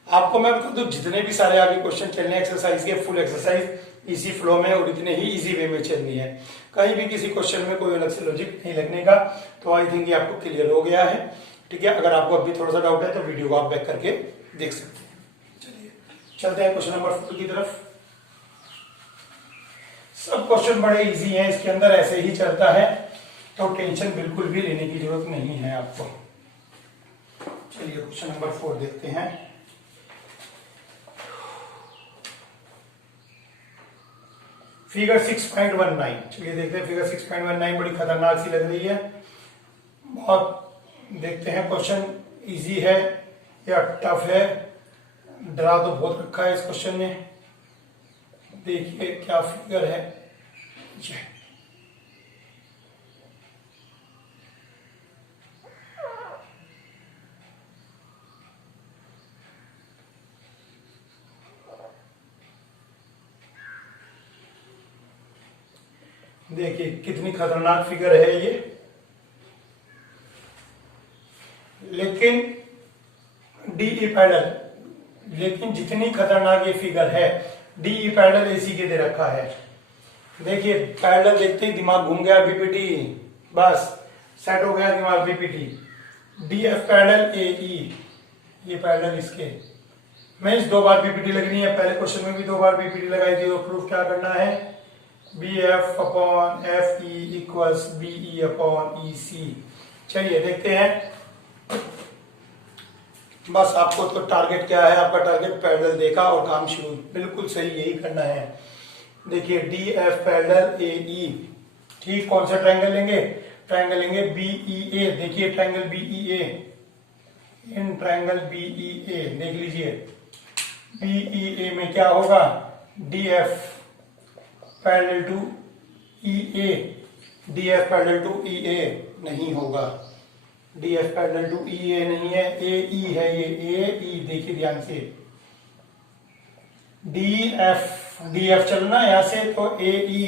आपको मैं बता दूं जितने भी सारे आगे क्वेश्चन चलने एक्सरसाइज के, फुल एक्सरसाइज इसी फ्लो में और इतने ही इजी वे में चलनी है। कहीं भी किसी क्वेश्चन में कोई अलग से लॉजिक नहीं लगने का। तो आई थिंक ये आपको क्लियर हो गया है। ठीक है, अगर आपको अभी थोड़ा सा डाउट है तो वीडियो को आप बैक करके देख सकते हैं। चलिए चलते हैं क्वेश्चन नंबर 4 की तरफ। सब क्वेश्चन बड़े इजी हैं, इसके अंदर ऐसे ही चलता है, तो टेंशन बिल्कुल भी लेने की जरूरत नहीं है आपको। चलिए क्वेश्चन नंबर 4 देखते हैं। फिगर 6.19। चलिए देखते हैं फिगर 6.19 बड़ी खतरनाक सी लग रही है बहुत। देखते हैं क्वेश्चन इजी है या टफ है। डरा तो बहुत रखा है इस क्वेश्चन में। देखिए क्या फिगर है ये। देखिए कितनी खतरनाक फिगर है ये, लेकिन डीई पैडल, लेकिन जितनी खतरनाक ये फिगर है, डीई पैडल एसी के दे रखा है। देखिए पैडल देखते ही दिमाग घूम गया, बीपीटी बस सेट हो गया दिमाग बीपीटी। डीएफ पैडल एई, ये पैडल इसके में इस 2 बार बीपीटी लगनी है। पहले क्वेश्चन में भी 2 बार बीपीटी लगाई थी। तो प्रूफ क्या करना है, BF/FE इक्वल्स BE/EC। चलिए देखते हैं। बस आपको तो टारगेट क्या है, आपका टारगेट पैरेलल देखा और काम शुरू, बिल्कुल सही यही करना है। देखिए DF पैरेलल AE, ठीक। कौन सा ट्रायंगल लेंगे, ट्रायंगल लेंगे BEA। देखिए ट्रायंगल BEA, इन ट्रायंगल BEA देख लीजिए। BEA में क्या होगा, DF parallel to EA, DF parallel to EA नहीं होगा। DF पैरेलल टू EA नहीं है, AE है ये, AE देखिए ध्यान से। DF चलना यहां से तो AE,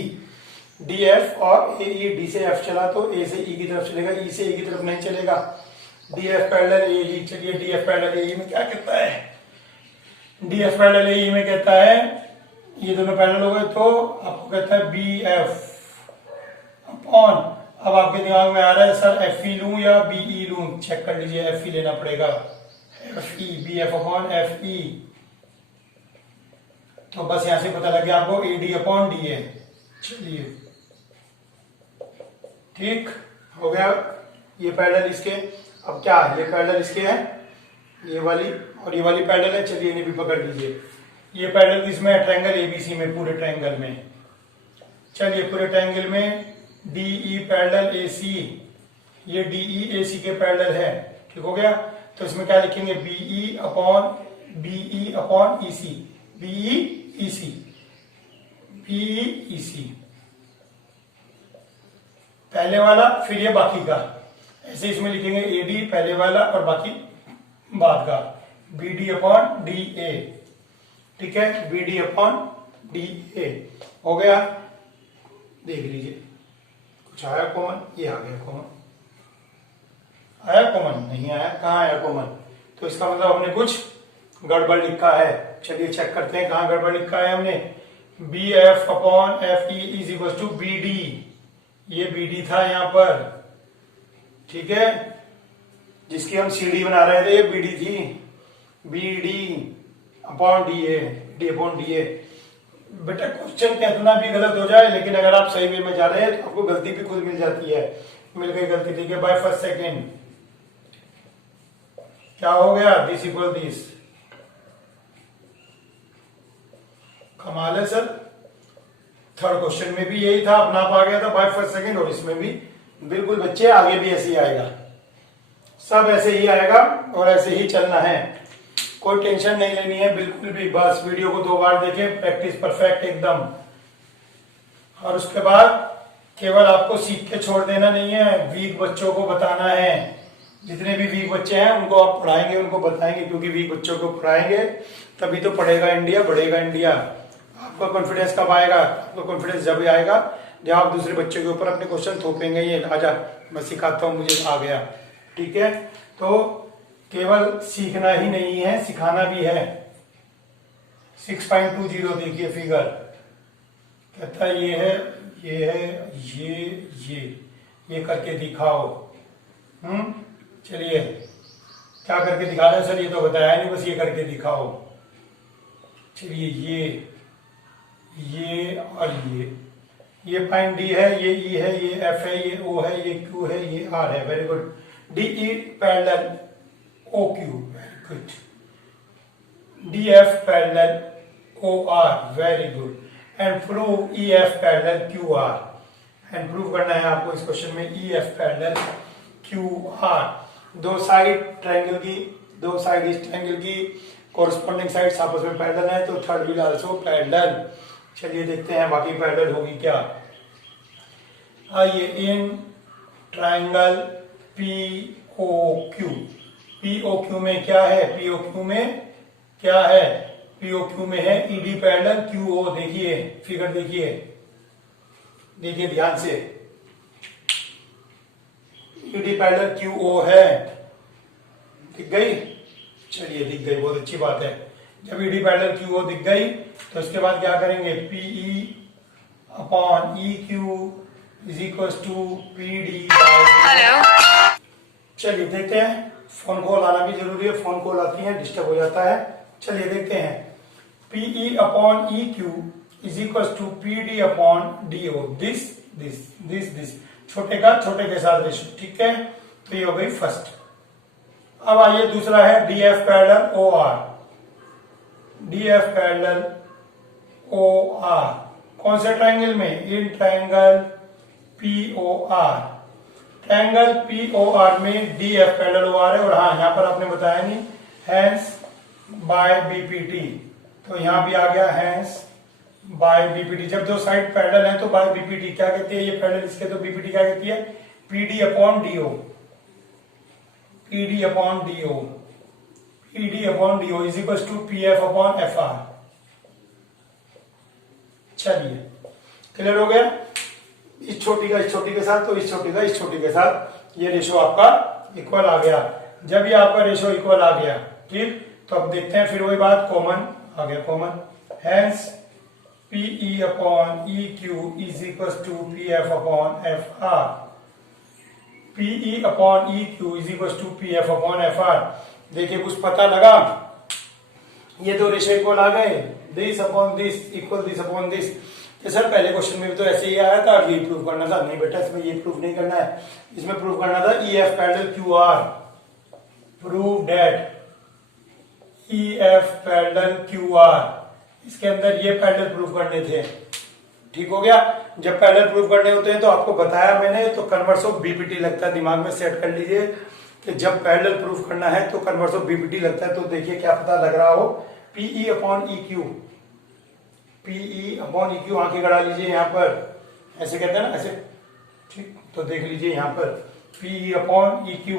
DF और AE, D से F चला तो A से E की तरफ चलेगा, E से E की तरफ नहीं चलेगा। DF parallel AE। चलिए DF पैरेलल AE में क्या कहता है, DF पैरेलल AE में कहता है ये दोनों पैरेलल हो गए तो आपको कहता है BF अपॉन, अब आपके दिमाग में आ रहा है सर FE लूं या BE लूं, चेक कर लीजिए, FE लेना पड़ेगा। FE, BF अपॉन FE, तो बस यहां से पता लग गया आपको AD अपॉन DA। चलिए ठीक हो गया ये पैरेलल इसके। अब क्या ये पैरेलल इसके है, ये वाली और ये वाली पैरेलल है। चलिए इन्हें भी पकड़ लीजिए। ये पैरेलल किसमें है, ट्रायंगल ABC में, पूरे ट्रायंगल में। चलिए पूरे ट्रायंगल में DE पैरेलल AC, ये DE AC के पैरेलल है, ठीक हो गया। तो इसमें क्या लिखेंगे, BE upon EC, BE EC पहले वाला, फिर ये बाकी का। ऐसे इसमें लिखेंगे AD पहले वाला और बाकी बाद का, BD अपॉन DA, ठीक है, BD अपॉन DA हो गया। देख लीजिए कुछ आया कॉमन, ये आ गया कॉमन। आया कॉमन, नहीं आया, कहाँ आया कॉमन, तो इसका मतलब हमने कुछ गड़बड़ लिखा है। चलिए चेक करते हैं कहाँ गड़बड़ लिखा है हमने। BF upon FE is equal to BD, ये BD था यहाँ पर, ठीक है, जिसकी हम CD बना रहे थे, ये BD थी। BD upon DA, D upon DA। बेटा क्वेश्चन कितना भी गलत हो जाए, लेकिन अगर आप सही वे में जा रहे हैं तो आपको गलती भी खुद मिल जाती है। मिल गई गलती, ठीक है, बाय फर्स्ट सेकेंड क्या हो गया, दिस इक्वल दिस। कमाल है सर, थर्ड क्वेश्चन में भी यही था, अपना आप आ गया था बाय फर्स्ट सेकेंड, और इसमें भी बिल्कुल बच्चे आगे भी ऐसे ही आएगा, सब ऐसे ही आएगा और ऐसे ही चलना है। कोई टेंशन नहीं लेनी है बिल्कुल भी, बस वीडियो को 2 बार देखें, प्रैक्टिस परफेक्ट एकदम। और उसके बाद केवल आपको सीख के छोड़ देना नहीं है, वीक बच्चों को बताना है। जितने भी वीक बच्चे हैं उनको आप पढ़ाएंगे, उनको बताएंगे, क्योंकि वीक बच्चों को पढ़ाएंगे तभी तो पढ़ेगा इंडिया, बढ़ेगा इंडिया। आपका कॉन्फिडेंस कब आएगा, आपको कॉन्फिडेंस जब आएगा जब आप दूसरे बच्चों के ऊपर अपने क्वेश्चन थोपेंगे, ये आजा मैं सिखाता हूँ, मुझे आ गया, ठीक है। तो केवल सीखना ही नहीं है, सिखाना भी है। 6.20 देखिए फिगर, कहता है ये है, ये है, ये करके दिखाओ। चलिए क्या करके दिखा रहे हैं सर, ये तो बताया नहीं, बस ये करके दिखाओ। चलिए ये और ये पॉइंट डी है, ये ई है, ये एफ है, ये ओ है, ये क्यू है, ये आर है। Very good. D E parallel O Q, very good. D F parallel O R, very good. And prove E F parallel Q R. And prove करना है आपको इस क्वेश्चन में E F parallel Q R. दो साइड ट्रायंगल की, दो साइड इस ट्रायंगल की कोरस्पॉन्डिंग साइड्स आपस में पैरेलल है, तो थर्ड विल आल्सो पैरेलल। चलिए देखते हैं बाकी पैरेलल होगी क्या। आइए, in triangle P O Q, P O Q में क्या है, पी ओ क्यू में क्या है, पी ओ क्यू में है ईडी पैरेलल क्यू ओ। देखिए फिगर, देखिए ध्यान से, ईडी पैरेलल क्यू ओ है, दिख गई। चलिए दिख गई, बहुत अच्छी बात है। जब ईडी पैरेलल क्यू ओ दिख गई तो इसके बाद क्या करेंगे, PE upon E Q is equal to P D. चलिए देखते हैं, फोन कॉल आना भी जरूरी है, फोन कॉल आती है डिस्टर्ब हो जाता है। चलिए देखते हैं, PE upon E Q is equal to P D upon D O. This छोटे का छोटे के साथ रेशो, ठीक है। तो ये हो गई फर्स्ट। अब आइए दूसरा है D F parallel O R. D F parallel O R कौन से ट्राइंगल में, in triangle P O R. Triangle P O R में D F parallel O R है, और हाँ यहां पर आपने बताया नहीं, हैंस बाय बीपीटी, तो यहां भी आ गया हैंस बाय बीपीटी। जब दो साइड पैरेलल है तो बाय बीपीटी क्या कहती है, ये पैरेलल इसके, तो बीपीटी क्या कहती है, PD upon DO. PD upon DO, PD upon DO is equal to PF upon F R. चलिए क्लियर हो गया। इस छोटी का इस छोटी के साथ, तो इस छोटी का इस छोटी के साथ ये रेशो आपका इक्वल आ गया। जब ये आपका रेशो इक्वल आ गया, ठीक, तो अब देखते हैं फिर वही बात, कॉमन आ गया, common. Hence PE upon E Q is equal to P F upon F R. PE upon E Q is equal to P F upon F R. देखिए कुछ पता लगा, ये दो रेशो इक्वल आ गए, this upon this equal this upon this. तो सर पहले क्वेश्चन में भी तो ऐसे ही आया था, अब ये प्रूव करना था। नहीं बेटा, इसमें ये प्रूव नहीं करना है, इसमें प्रूव करना था ई F parallel Q are. Prove that E F parallel Q are, इसके अंदर ये पैरेलल प्रूव करने थे, ठीक हो गया। जब पैरेलल प्रूव करने होते हैं तो आपको बताया मैंने, तो कन्वर्स ऑफ बीपीटी लगता है, दिमाग में सेट कर लीजिए कि जब पैरेलल प्रूव करना है तो कन्वर्स ऑफ बीपीटी लगता है। तो देखिए क्या पता लग रहा हो, PE upon E Q, PE upon E Q, आंखें गड़ा लीजिए यहाँ पर, ऐसे कहते हैं ना, ऐसे, ठीक। तो देख लीजिए यहाँ पर PE upon E Q,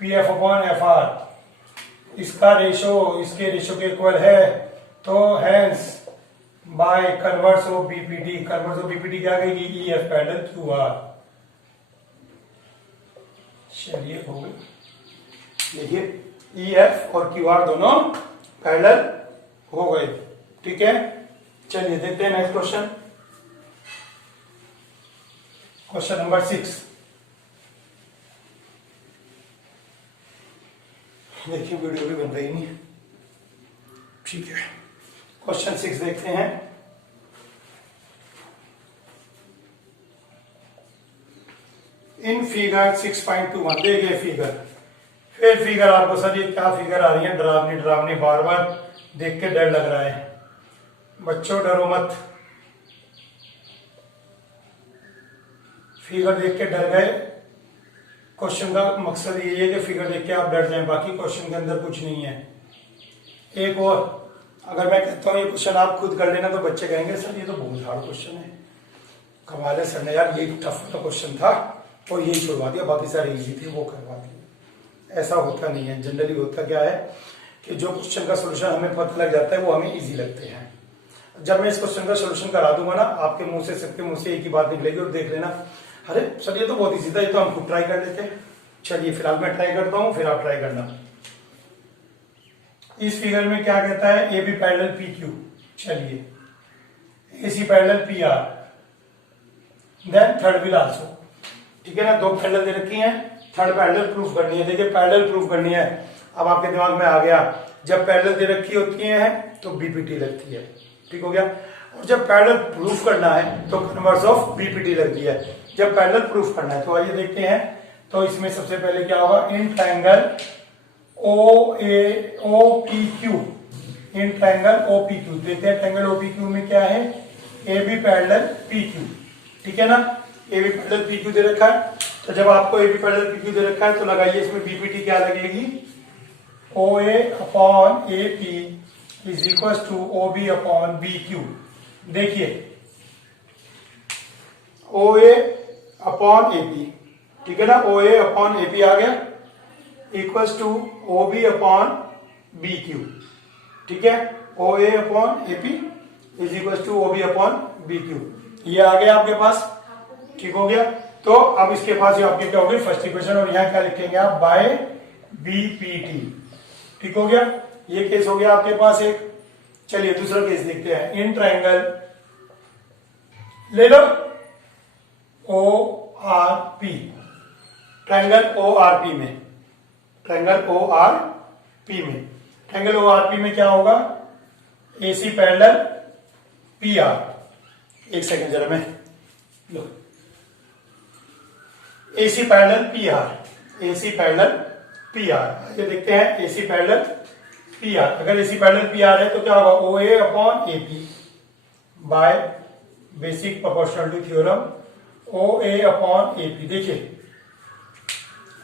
P F upon F R, इसका रेशो इसके रेशो के इक्वल है, तो hence by converse of BPT, converse of BPT क्या कहेगी, E F parallel Q R. चलिए हो गई, देखिए ई एफ और क्यू आर दोनों पैरेलल हो गए, ठीक है। चलिए देखते हैं नेक्स्ट क्वेश्चन, क्वेश्चन नंबर 6। देखिए वीडियो भी बन रही नहीं, ठीक है। क्वेश्चन 6 देखते हैं। इन फिगर 6.21 देखिए फिगर, फिर फिगर आपको सर ये क्या फिगर आ रही है, डरावनी डरावनी, बार बार देख के डर लग रहा है। बच्चों डरो मत, फिगर देख के डर गए। क्वेश्चन का मकसद ये है कि फिगर देख के आप डर जाएं, बाकी क्वेश्चन के अंदर कुछ नहीं है। एक और, अगर मैं कहता हूँ ये क्वेश्चन आप खुद कर लेना तो बच्चे कहेंगे सर ये तो बहुत हार्ड क्वेश्चन है, कमाल है सर ने यार, ये टफ क्वेश्चन था और यही छुड़वा दिया, बाकी सारे इजी थे वो करवा दिए। ऐसा होता नहीं है, जनरली होता क्या है कि जो क्वेश्चन का सोल्यूशन हमें पता लग जाता है वो हमें इजी लगते हैं। जब मैं इस क्वेश्चन का सोल्यूशन करा दूंगा ना, आपके मुंह से, सबके मुंह से एक ही बात निकलेगी और देख लेना, अरे सर ये तो बहुत इजी था, ये तो हम खुद ट्राई कर लेते हैं। चलिए फिलहाल मैं ट्राई करता हूँ, फिर आप ट्राई करना। इस फिगर में क्या कहता है, A B parallel P Q, चलिए A C parallel P R, then third will also, ठीक है ना। दो पैरेलल दे रखी हैं, थर्ड पैरेलल प्रूफ करनी है। देखिए पैरेलल प्रूफ करनी है, अब आपके दिमाग में आ गया, जब पैरेलल दे रखी होती है तो बीपीटी लगती है, ठीक हो गया। और जब पैरेलल प्रूफ करना है तो कन्वर्स ऑफ बीपीटी लगती है, जब पैरेलल प्रूफ करना है। तो आइए देखते हैं, तो इसमें सबसे पहले क्या होगा, in triangle O P Q, in triangle O P Q, देखते हैं ट्रायंगल ओ पी क्यू में क्या है, A B parallel P Q, ठीक है ना। A B parallel P Q दे रखा है, तो जब आपको A B parallel P Q दे रखा है तो लगाइए इसमें बीपीटी क्या लगेगी, O A upon A P is equal to O B upon B Q. देखिए ओ ए अपॉन ए पी, ठीक है ना, ओ ए अपॉन ए पी आ गया, equal to O B upon B Q, ठीक है। O A upon A P is equal to O B upon B Q, ये आ गया आपके पास, ठीक हो गया। तो अब इसके पास ये आपके क्या होगी, फर्स्ट इक्वेशन, और यहां क्या लिखेंगे आप, बाय बी पी टी, ठीक हो गया। ये केस हो गया आपके पास एक। चलिए दूसरा केस देखते हैं, इन ट्रायंगल ले लो O R P, triangle O R P में, ट्रायंगल ओ आर पी में, ट्रायंगल ओ आर पी में क्या होगा, A C parallel P R, एक सेकंड जरा मैं लो, A C parallel P R, A C parallel P R, ये देखते हैं A C parallel P R. अगर A C parallel P R है तो क्या होगा, O A upon A P by basic proportionality theorem, O A upon A P. देखिए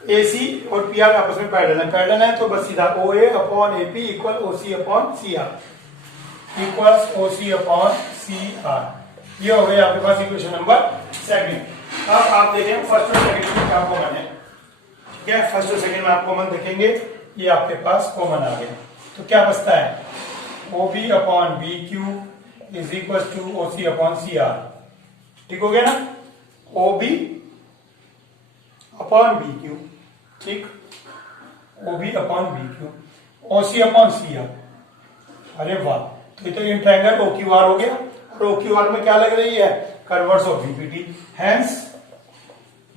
ए सी और पी आर आपस में पैरेलल है तो बस सीधा O A upon A P equal O C upon C R, equal O C upon C R. ये हो गया आपके पास इक्वेशन नंबर सेकंड। अब आप देखें फर्स्ट और सेकंड में क्या कॉमन है, ठीक है, फर्स्ट और सेकंड में आप कॉमन देखेंगे, ये आपके पास कॉमन आ गया। तो क्या बचता है, O B upon B Q is equal to O C upon C R, ठीक हो गया ना, O B upon B Q, ठीक, O B upon B Q, O C upon C R. अरे वाह, तो ये तो इन ट्रायंगल ओ क्यू आर हो गया, और ओ क्यू आर में क्या लग रही है, converse of BPT, hence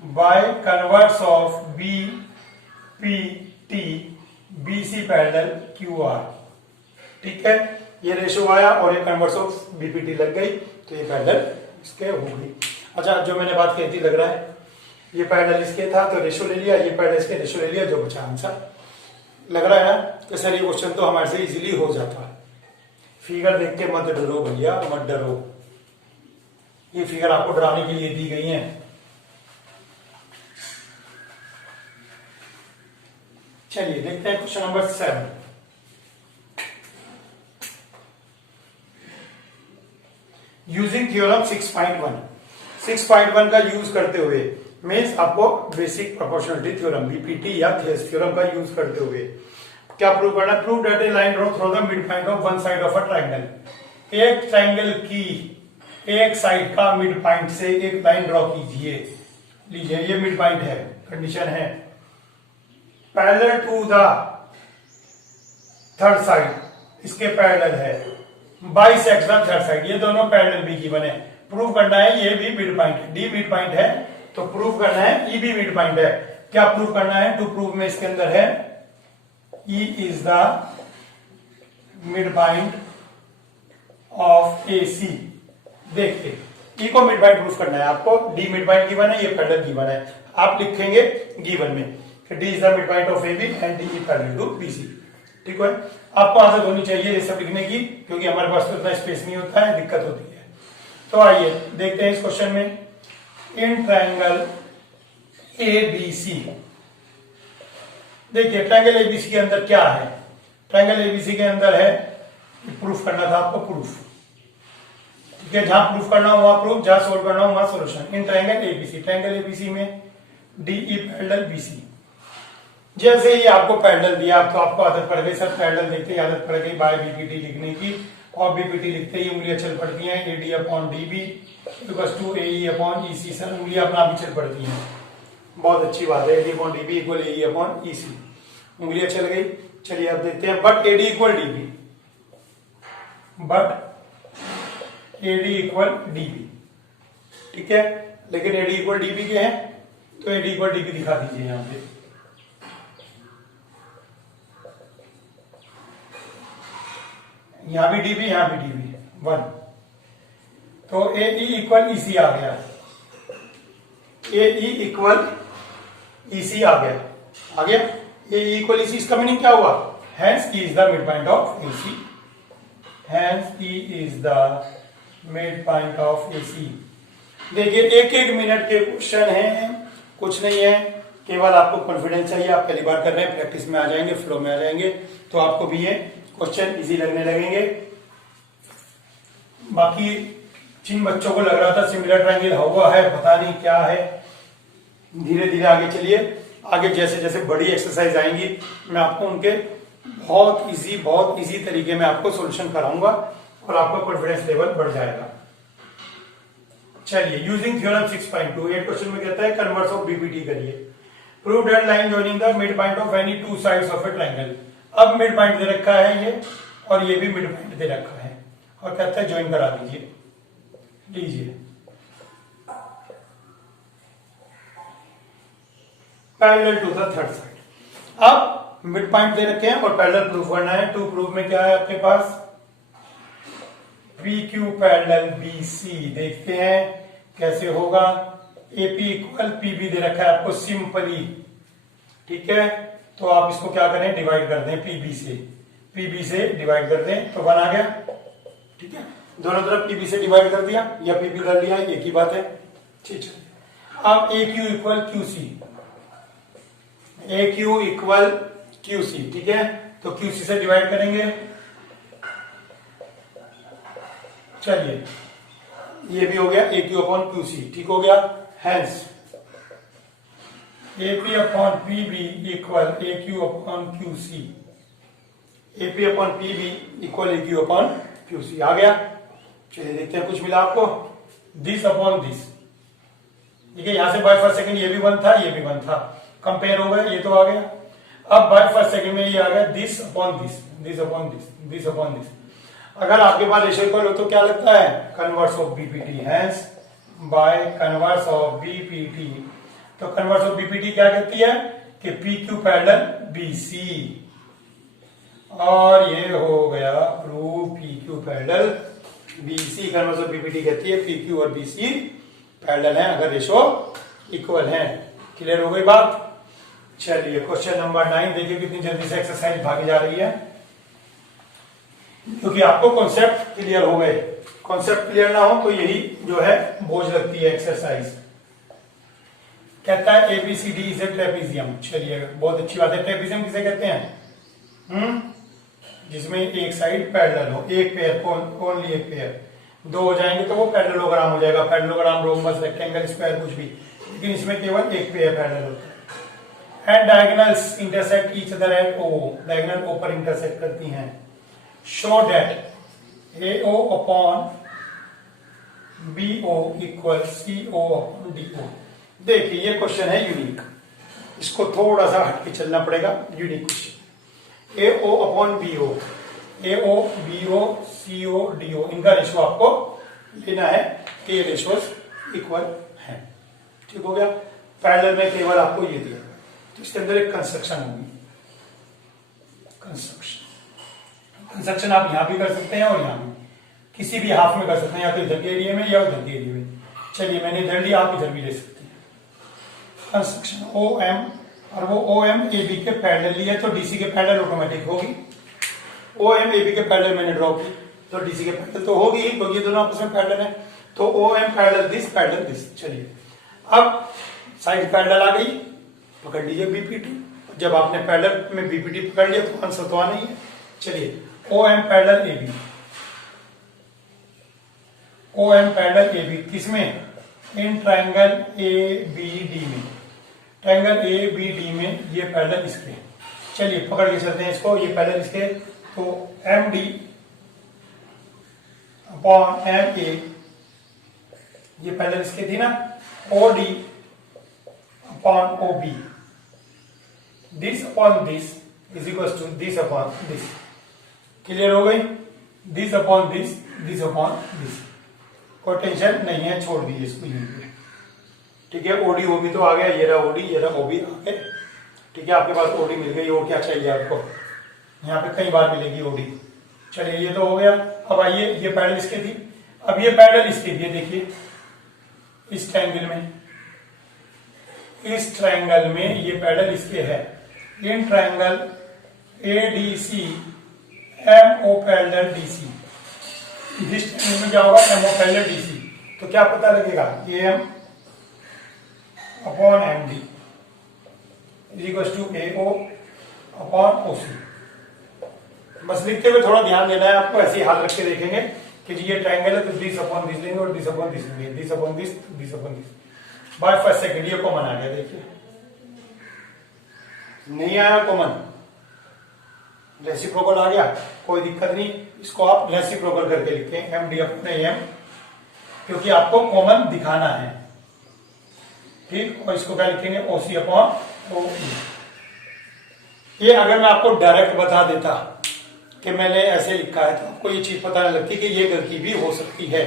by converse of B P T B C parallel Q R, ठीक है। ये रेशो आया और ये कन्वर्स ऑफ बीपीटी लग गई, तो ये पैरेलल इसके हो गई। अच्छा, जो मैंने बात कही थी लग रहा है, ये पैरेलल इसके था तो रेशो ले लिया, ये पैरेलल इसके रेशो ले लिया, जो बचा आंसर। लग रहा है ना कि सर ये क्वेश्चन तो हमारे से इजीली हो जाता है। फिगर देख के मत डरो भैया, मत डरो, ये फिगर आपको डराने के लिए दी गई है। चलिए देखते हैं क्वेश्चन नंबर 7। यूजिंग थ्योरम 6.1, 6.1 का यूज करते हुए, मीन्स आपको बेसिक प्रोपोर्शनलिटी थ्योरम बीपीटी या थेस थ्योरम का यूज करते हुए क्या प्रूव करना है, prove that A line draw through the mid point of one side of a triangle. एक ट्रायंगल की एक साइड का मिड पॉइंट से एक लाइन ड्रॉ कीजिए। लीजिए ये मिड पॉइंट है, कंडीशन है parallel to the third side, इसके पैरेलल है, बाइसेक्ट द थर्ड साइड, ये दोनों पैरेलल भी गिवन है। प्रूव करना है ये भी मिड पॉइंट है, डी मिड पॉइंट है, तो प्रूव करना है ई भी मिड पॉइंट है। क्या प्रूव करना है, टू प्रूव में इसके अंदर है E is the mid point of A C. देखते ई को मिड पॉइंट प्रूव करना है आपको, डी मिड पॉइंट गिवन है, ये पैरेलल गिवन है, आप लिखेंगे गिवन में D is the mid point of A B and D is parallel to B C, ठीक है। आपको आदत होनी चाहिए ये सब लिखने की, क्योंकि हमारे पास तो इतना स्पेस नहीं होता है, दिक्कत होती है। तो आइए देखते हैं इस क्वेश्चन में, इन ट्रायंगल ए बी सी। देखिए ट्रायंगल एबीसी के अंदर क्या है, ट्रायंगल एबीसी के अंदर है, प्रूफ करना था आपको, प्रूफ, ठीक है, जहां प्रूफ करना हो वहां प्रूफ, जहां सोल्व करना हो वहां solution. In triangle ABC, triangle ABC में डीई पैरेलल बीसी। जैसे ही आपको पैरेलल दिया तो आपको आदत पड़ गई, सर पैरेलल देखते ही आदत पड़ गई बाय बीपीटी लिखने की, और बीपीटी लिखते ही उंगलियां चल पड़ती हैं, AD upon DB equal to AE upon EC. Sir उंगलियां अपना भी चल पड़ती हैं, बहुत अच्छी बात है, AD upon DB equal AE upon EC, उंगलियां चल गई। चलिए अब देखते हैं, but AD equal DB, but AD equal DB, ठीक है, लेकिन एडी इक्वल डीबी के हैं, तो एडी इक्वल डीबी दिखा दीजिए यहां पे। यहां भी डीबी, यहां भी डीबी 1, तो ए ई इक्वल ईसी आ गया, ए ई इक्वल ईसी आ गया, ए ई इक्वल ईसी, इसका मीनिंग क्या हुआ, hence E is the mid point of AC, hence E is the mid point of AC. देखिए एक एक मिनट के क्वेश्चन हैं, कुछ नहीं है, केवल आपको कॉन्फिडेंस चाहिए, आप पहली बार कर रहे हैं, प्रैक्टिस में आ जाएंगे, फ्लो में आ जाएंगे, तो आपको भी ये क्वेश्चन इजी लगने लगेंगे। बाकी जिन बच्चों को लग रहा था सिमिलर ट्रायंगल हुआ है, पता नहीं क्या है, धीरे धीरे आगे चलिए, आगे जैसे जैसे बड़ी एक्सरसाइज आएंगी मैं आपको उनके बहुत इजी तरीके में आपको सॉल्यूशन कराऊंगा और आपका कॉन्फिडेंस लेवल बढ़ जाएगा। चलिए यूजिंग थ्योरम 6.2, ये क्वेश्चन में कहता है कन्वर्स ऑफ बीपीटी करिए, prove that line joining the mid point of any two sides of A triangle. अब मिड पॉइंट दे रखा है ये, और ये भी मिड पॉइंट दे रखा है, और कहता है ज्वाइन करा दीजिए, लीजिए parallel to the third side. अब मिड पॉइंट दे रखे हैं और पैरेलल प्रूफ करना है। टू प्रूफ में क्या है आपके पास, PQ पैरेलल BC, देखते हैं कैसे होगा। AP इक्वल PB दे रखा है आपको सिंपली, ठीक है, तो आप इसको क्या करें, डिवाइड कर दें PB से डिवाइड कर दें, तो 1 आ गया, ठीक है, दोनों तरफ PB से डिवाइड कर दिया या PB कर लिया, एक ही बात है, ठीक है। अब AQ equal QC, AQ equal QC, ठीक है, तो QC से डिवाइड करेंगे, चलिए ये भी हो गया AQ अपॉन QC, ठीक हो गया, hence AP upon PB equal AQ upon QC, AP upon PB equal AQ upon QC आ गया। चलिए देखते हैं कुछ मिला आपको, दिस अपॉन दिस, ठीक है, यहां से बाय फर्स्ट सेकंड ये भी 1 था, ये भी 1 था, कंपेयर हो गया, ये तो आ गया। अब बाय फर्स्ट सेकंड में ये आ गया this upon this, this upon this, this upon this. अगर आपके पास रेशियो इक्वल हो तो क्या लगता है, converse of BPT, hence by converse of BPT. तो कन्वर्स ऑफ बीपीटी क्या कहती है कि PQ पैरेलल BC, और ये हो गया proof PQ parallel BC। Converse of BPT कहती है PQ और BC पैरेलल है अगर रेशियो इक्वल है। क्लियर हो गई बात। चलिए क्वेश्चन नंबर 9 देखिए कितनी जल्दी से एक्सरसाइज भागी जा रही है, क्योंकि आपको कॉन्सेप्ट क्लियर हो गए। कॉन्सेप्ट क्लियर ना हो तो यही जो है बोझ लगती है एक्सरसाइज। कहता है ABCD इज ए ट्रेपीजियम, चलिए बहुत अच्छी बात है। ट्रेपीजियम किसे कहते हैं, जिसमें एक साइड पैरेलल हो, एक पेयर, ओनली एक पेयर, दो हो जाएंगे तो वो पैरेललोग्राम हो जाएगा, पैरेललोग्राम, रोम्बस, रेक्टेंगल, स्क्वायर, कुछ भी, लेकिन इसमें केवल एक पेयर पैरेलल होता है। And diagonals intersect each other at O, diagonal O पर इंटरसेक्ट करती हैं। Show that AO upon BO equal CO upon DO। देखिए ये क्वेश्चन है यूनिक, इसको थोड़ा सा हटके चलना पड़ेगा, unique question. AO upon BO, AO BO CO DO, इनका रेशो आपको लेना है, ये रेशो इक्वल है, ठीक हो गया। पैरेलल में केवल आपको ये दिया, तो इसके अंदर एक कंस्ट्रक्शन होगी, कंस्ट्रक्शन आप यहां भी कर सकते हैं और यहां भी, किसी भी हाफ में कर सकते हैं, या तो इधर के एरिया में या उधर के एरिया में। चलिए मैंने इधर लिया, आप इधर भी ले सकते हैं। कंस्ट्रक्शन OM, और वो OM AB के पैरेलल लिया तो DC के पैरेलल ऑटोमेटिक होगी। OM AB के पैरेलल मैंने ड्रॉ की तो DC के पैरेलल तो होगी ही, क्योंकि ये दोनों आपस में पैरेलल है। तो OM पैरेलल दिस। चलिए अब साइड पैरेलल आ गई, पकड़ लीजिए BPT। जब आपने पैरेलल में BPT पकड़ लिया तो आंसर तो आना ही है। चलिए OM parallel AB, OM parallel AB किसमें, इन ट्रायंगल ABD में, ट्रायंगल ABD में ये पैरेलल इसके। चलिए पकड़ के चलते हैं इसको, ये पैरेलल इसके, तो MD अपॉन MA, ये पैरेलल इसके थी ना, OD upon OB, this upon this, is equal to this upon this. Clear हो गई? This upon this upon this. कोई टेंशन नहीं है, छोड़ दीजिए इसको यहीं पे। ठीक है, ओडी ओबी तो आ गया, ये रहा ओडी, ये रहा ओबी आ गए। ठीक है, आपके पास ओडी मिल गई, और क्या चाहिए आपको? यहाँ पे कई बार मिलेगी ओडी। चलिए ये तो हो गया। अब आइए, ये पैरेलल इसके थी, अब ये पैरेलल इसके लिए देखिए, इस ट्रायंगल में ये पैरेलल इसके है। In triangle ADC MO parallel DC, जिस ट्रायंगल में क्या होगा? MO parallel DC। तो क्या पता लगेगा? AM upon MD is equal to AO upon OC। बस लिखते हुए थोड़ा ध्यान देना है आपको, ऐसे ही हाथ रख के देखेंगे कि जी ये ट्रायंगल है तो दिस अपॉन दिस लेंगे और दिस अपॉन दिस लेंगे, this upon this upon this. Bye first second ये कॉमन आ गया, देखिए नहीं आया कॉमन, रेसिप्रोकल आ गया, कोई दिक्कत नहीं। इसको आप रेसिप्रोकल करके लिखें MD अपॉन AM, क्योंकि आपको कॉमन दिखाना है। ठीक, और इसको क्या लिखेंगे? OC upon OE। ये अगर मैं आपको डायरेक्ट बता देता कि मैंने ऐसे लिखा है तो आपको ये चीज पता नहीं लगती कि ये गलती भी हो सकती है।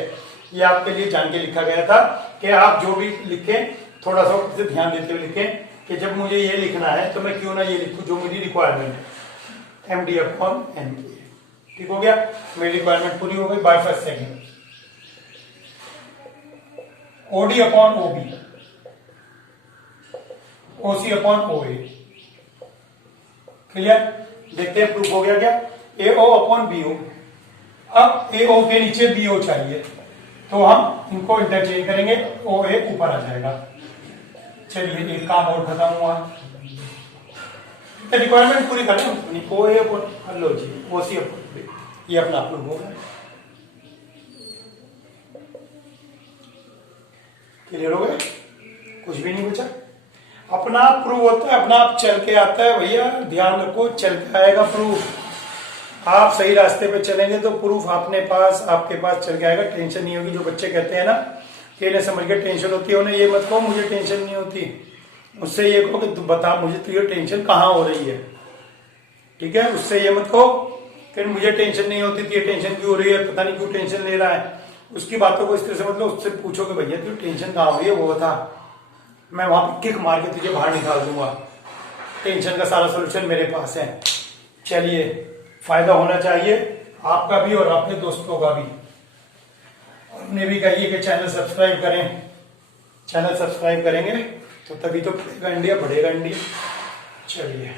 ये आपके लिए जान के लिखा गया था कि आप जो भी लिखें थोड़ा सा उसे ध्यान देते हुए लिखें कि जब मुझे ये लिखना है तो मैं क्यों ना ये लिखूं जो मेरी रिक्वायरमेंट है, MD अपॉन MD। ठीक हो गया, मेरी रिक्वायरमेंट पूरी हो गई। Bye first second OD upon OB, OC upon OA। Clear? देखते हैं प्रूफ हो गया क्या? AO upon BO। अब AO के नीचे BO चाहिए तो हम इनको इंटरचेंज करेंगे, OA ऊपर आ जाएगा। चलिए एक काम और खत्म हुआ, रिक्वायरमेंट पूरी कर लो। OA अपॉन लो जी, OC अपॉन, ये अपना प्रूफ होगा। क्लियर हो गया? कुछ भी नहीं बचा, अपना आप प्रूफ होता है, अपना आप चल के आता है भैया, ध्यान रखो, चल के आएगा प्रूफ। आप सही रास्ते पे चलेंगे तो प्रूफ अपने पास, आपके पास चल के आएगा, टेंशन नहीं होगी। जो बच्चे कहते हैं ना कि इन्हें समझ के टेंशन होती है, उन्हें ये मत कहो मुझे टेंशन नहीं होती, उससे ये कहो कि तू बता मुझे तुझे टेंशन कहाँ हो रही है। ठीक है, उससे ये मत कहो कि मुझे टेंशन नहीं होती, तुझे टेंशन क्यों हो रही है, पता नहीं क्यों टेंशन ले रहा है। उसकी बातों को इस तरह से मतलब उससे पूछो कि भैया तुझे टेंशन कहाँ हो रही है वो बता, मैं वहां पे किक मार के तुझे बाहर निकाल दूंगा। टेंशन का सारा सोल्यूशन मेरे पास है। चलिए, फायदा होना चाहिए आपका भी और अपने दोस्तों का भी। और उन्हें भी कहिए कि चैनल सब्सक्राइब करें। चैनल सब्सक्राइब करेंगे तो तभी तो बढ़ेगा इंडिया, बढ़ेगा इंडिया। चलिए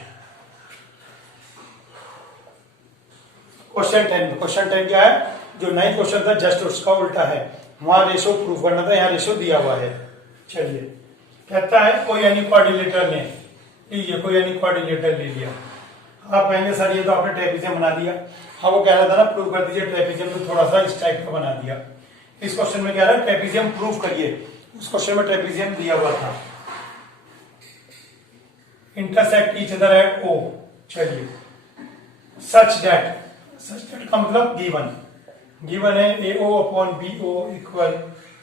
क्वेश्चन 10 क्या है? जो 9 क्वेश्चन था जस्ट उसका उल्टा है। वहां रेशो प्रूफ करना था, यहाँ रेशो दिया हुआ है। चलिए, कहता है कोई एनी क्वाड्रिलेटरल ले लीजिए, कोई एनी क्वाड्रिलेटरल ले लिया। आप कहेंगे सर ये तो आपने ट्रेपेजियम बना दिया। हाँ, वो कह रहा था ना प्रूव कर दीजिए ट्रेपेजियम, तो थोड़ा सा इस टाइप का बना दिया। इस क्वेश्चन में कह रहा है ट्रेपेजियम प्रूव करिए। उस क्वेश्चन में ट्रेपेजियम दिया हुआ था, intersect each other at O। चलिए, सच दैट का मतलब गिवन है AO upon BO equal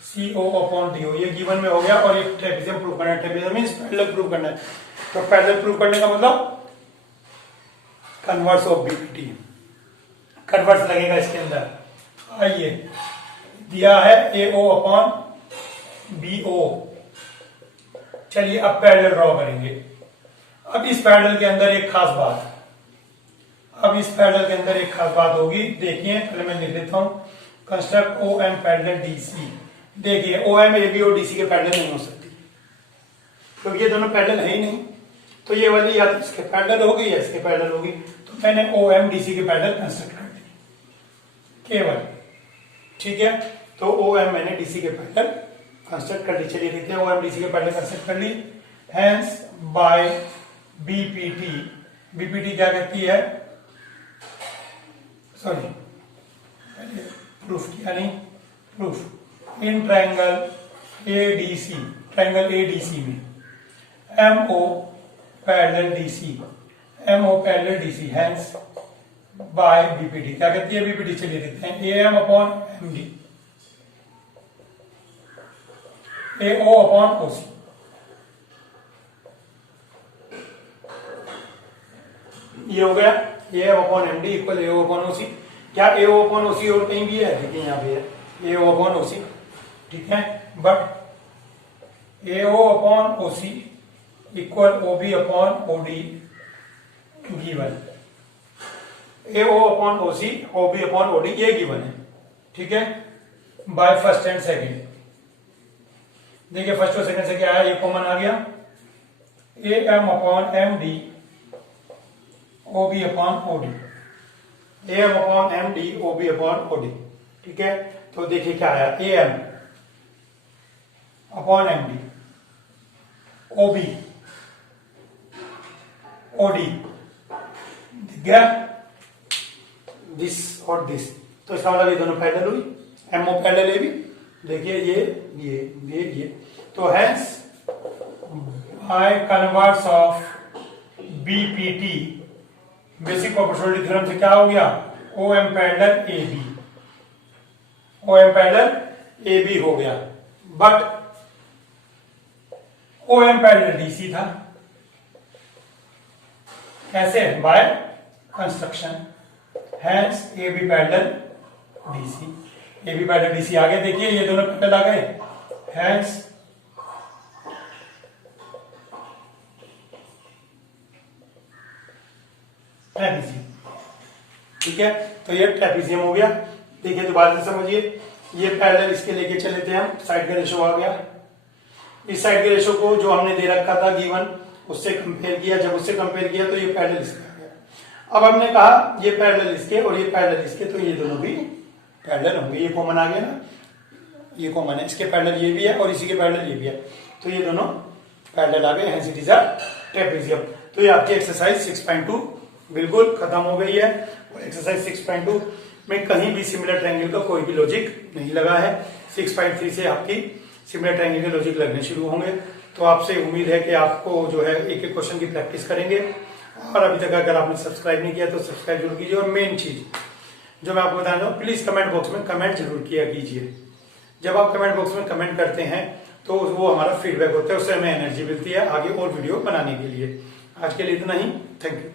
CO upon DO। ये गिवन में हो गया और ये ट्रेपेजियम प्रूव करना है। ट्रेपेजियम मींस पैरेलल प्रूव करना है। तो पैरेलल प्रूव करने का मतलब कन्वर्स ऑफ BPT, कन्वर्स लगेगा इसके अंदर। आइए, दिया है AO अपॉन BO। चलिए अब पैरेलल ड्रॉ करेंगे। अब इस पैरेलल के अंदर एक खास बात होगी। देखिए, पहले मैं लिख देता हूं, कंस्ट्रक्ट OM पैरेलल DC। देखिए, OM AB और DC के पैरेलल नहीं हो सकती क्योंकि ये दोनों पैरेलल है ही नहीं। तो ये वाली या तो इसके पैरेलल होगी या इसके पैरेलल होगी। तो मैंने OM DC के पैरेलल कंस्ट्रक्ट कर दी केवल। ठीक है, तो OM मैंने DC के पैरेलल कंस्ट्रक्ट कर ली। चलिए देखते हैं, OM DC के पैरेलल कंस्ट्रक्ट कर ली। हेंस बाय BPT क्या कहती है? सॉरी, प्रूफ किया नहीं, प्रूफ इन ट्रायंगल ADC में MO parallel DC hence by BPT क्या कहती है? BPT चलिए देखते हैं, AM upon MD, AO upon OC। ये हो गया A upon M D equal A upon OC. क्या ए अपॉन ओसी और कहीं भी है? देखिए यहाँ पे है ए अपॉन ओसी, ठीक है, but A upon OC equal O B upon O D given. A upon OC O B upon O D ये गिवन है, ठीक है, बाय फर्स्ट एंड सेकेंड। देखिए फर्स्ट और सेकेंड से क्या आया, ये कॉमन आ गया, A M upon M D O B upon O D, A M upon M D O B upon O D, ठीक है। तो देखिए क्या आया, ए M upon M D O B O D, दिख गया, दिस और दिस, तो इसका मतलब ये दोनों पैरेलल हुई, M O parallel A B, देखिए ये तो hence by converse of BPT basic proportionality theorem से क्या हो गया, O M parallel A B, O M parallel A B हो गया, but O M parallel DC था, कैसे, by construction, hence A B parallel DC, A B parallel DC आ गए, देखिए ये दोनों पैरेलल आ गए, हेंस ट्रेपीजियम, ठीक है। तो ये ट्रेपीजियम हो गया। देखिए दोबारा से समझिए, ये पैरेलल इसके लेके चले थे हम, साइड का रेशो आ गया, इस साइड के रेशो को जो हमने दे रखा था गिवन उससे कंपेयर किया, जब उससे कंपेयर किया तो ये पैरेलल इसके आ गया। अब हमने कहा ये पैरेलल इसके और ये पैरेलल इसके, तो ये दोनों भी पैरेलल होंगे, ये कॉमन आ गया ना, ये कॉमन है, इसके पैरेलल ये भी है और इसी के पैरेलल ये भी है, तो ये दोनों पैरेलल आ गए, hence it is a trapezium. तो ये आपकी एक्सरसाइज 6.2 बिल्कुल खत्म हो गई है, और एक्सरसाइज 6.2 में कहीं भी सिमिलर ट्रायंगल का कोई भी लॉजिक नहीं लगा है। 6.3 से आपकी सिमिलर ट्रायंगल के लॉजिक लगने शुरू होंगे। तो आपसे उम्मीद है कि आपको जो है एक एक क्वेश्चन की प्रैक्टिस करेंगे, और अभी तक अगर आपने सब्सक्राइब नहीं किया तो सब्सक्राइब जरूर कीजिए, और मेन चीज जो मैं आपको बता रहा हूँ, प्लीज कमेंट बॉक्स में कमेंट जरूर किया कीजिए। जब आप कमेंट बॉक्स में कमेंट करते हैं तो वो हमारा फीडबैक होता है, उससे हमें एनर्जी मिलती है आगे और वीडियो बनाने के लिए। आज के लिए इतना ही, थैंक यू।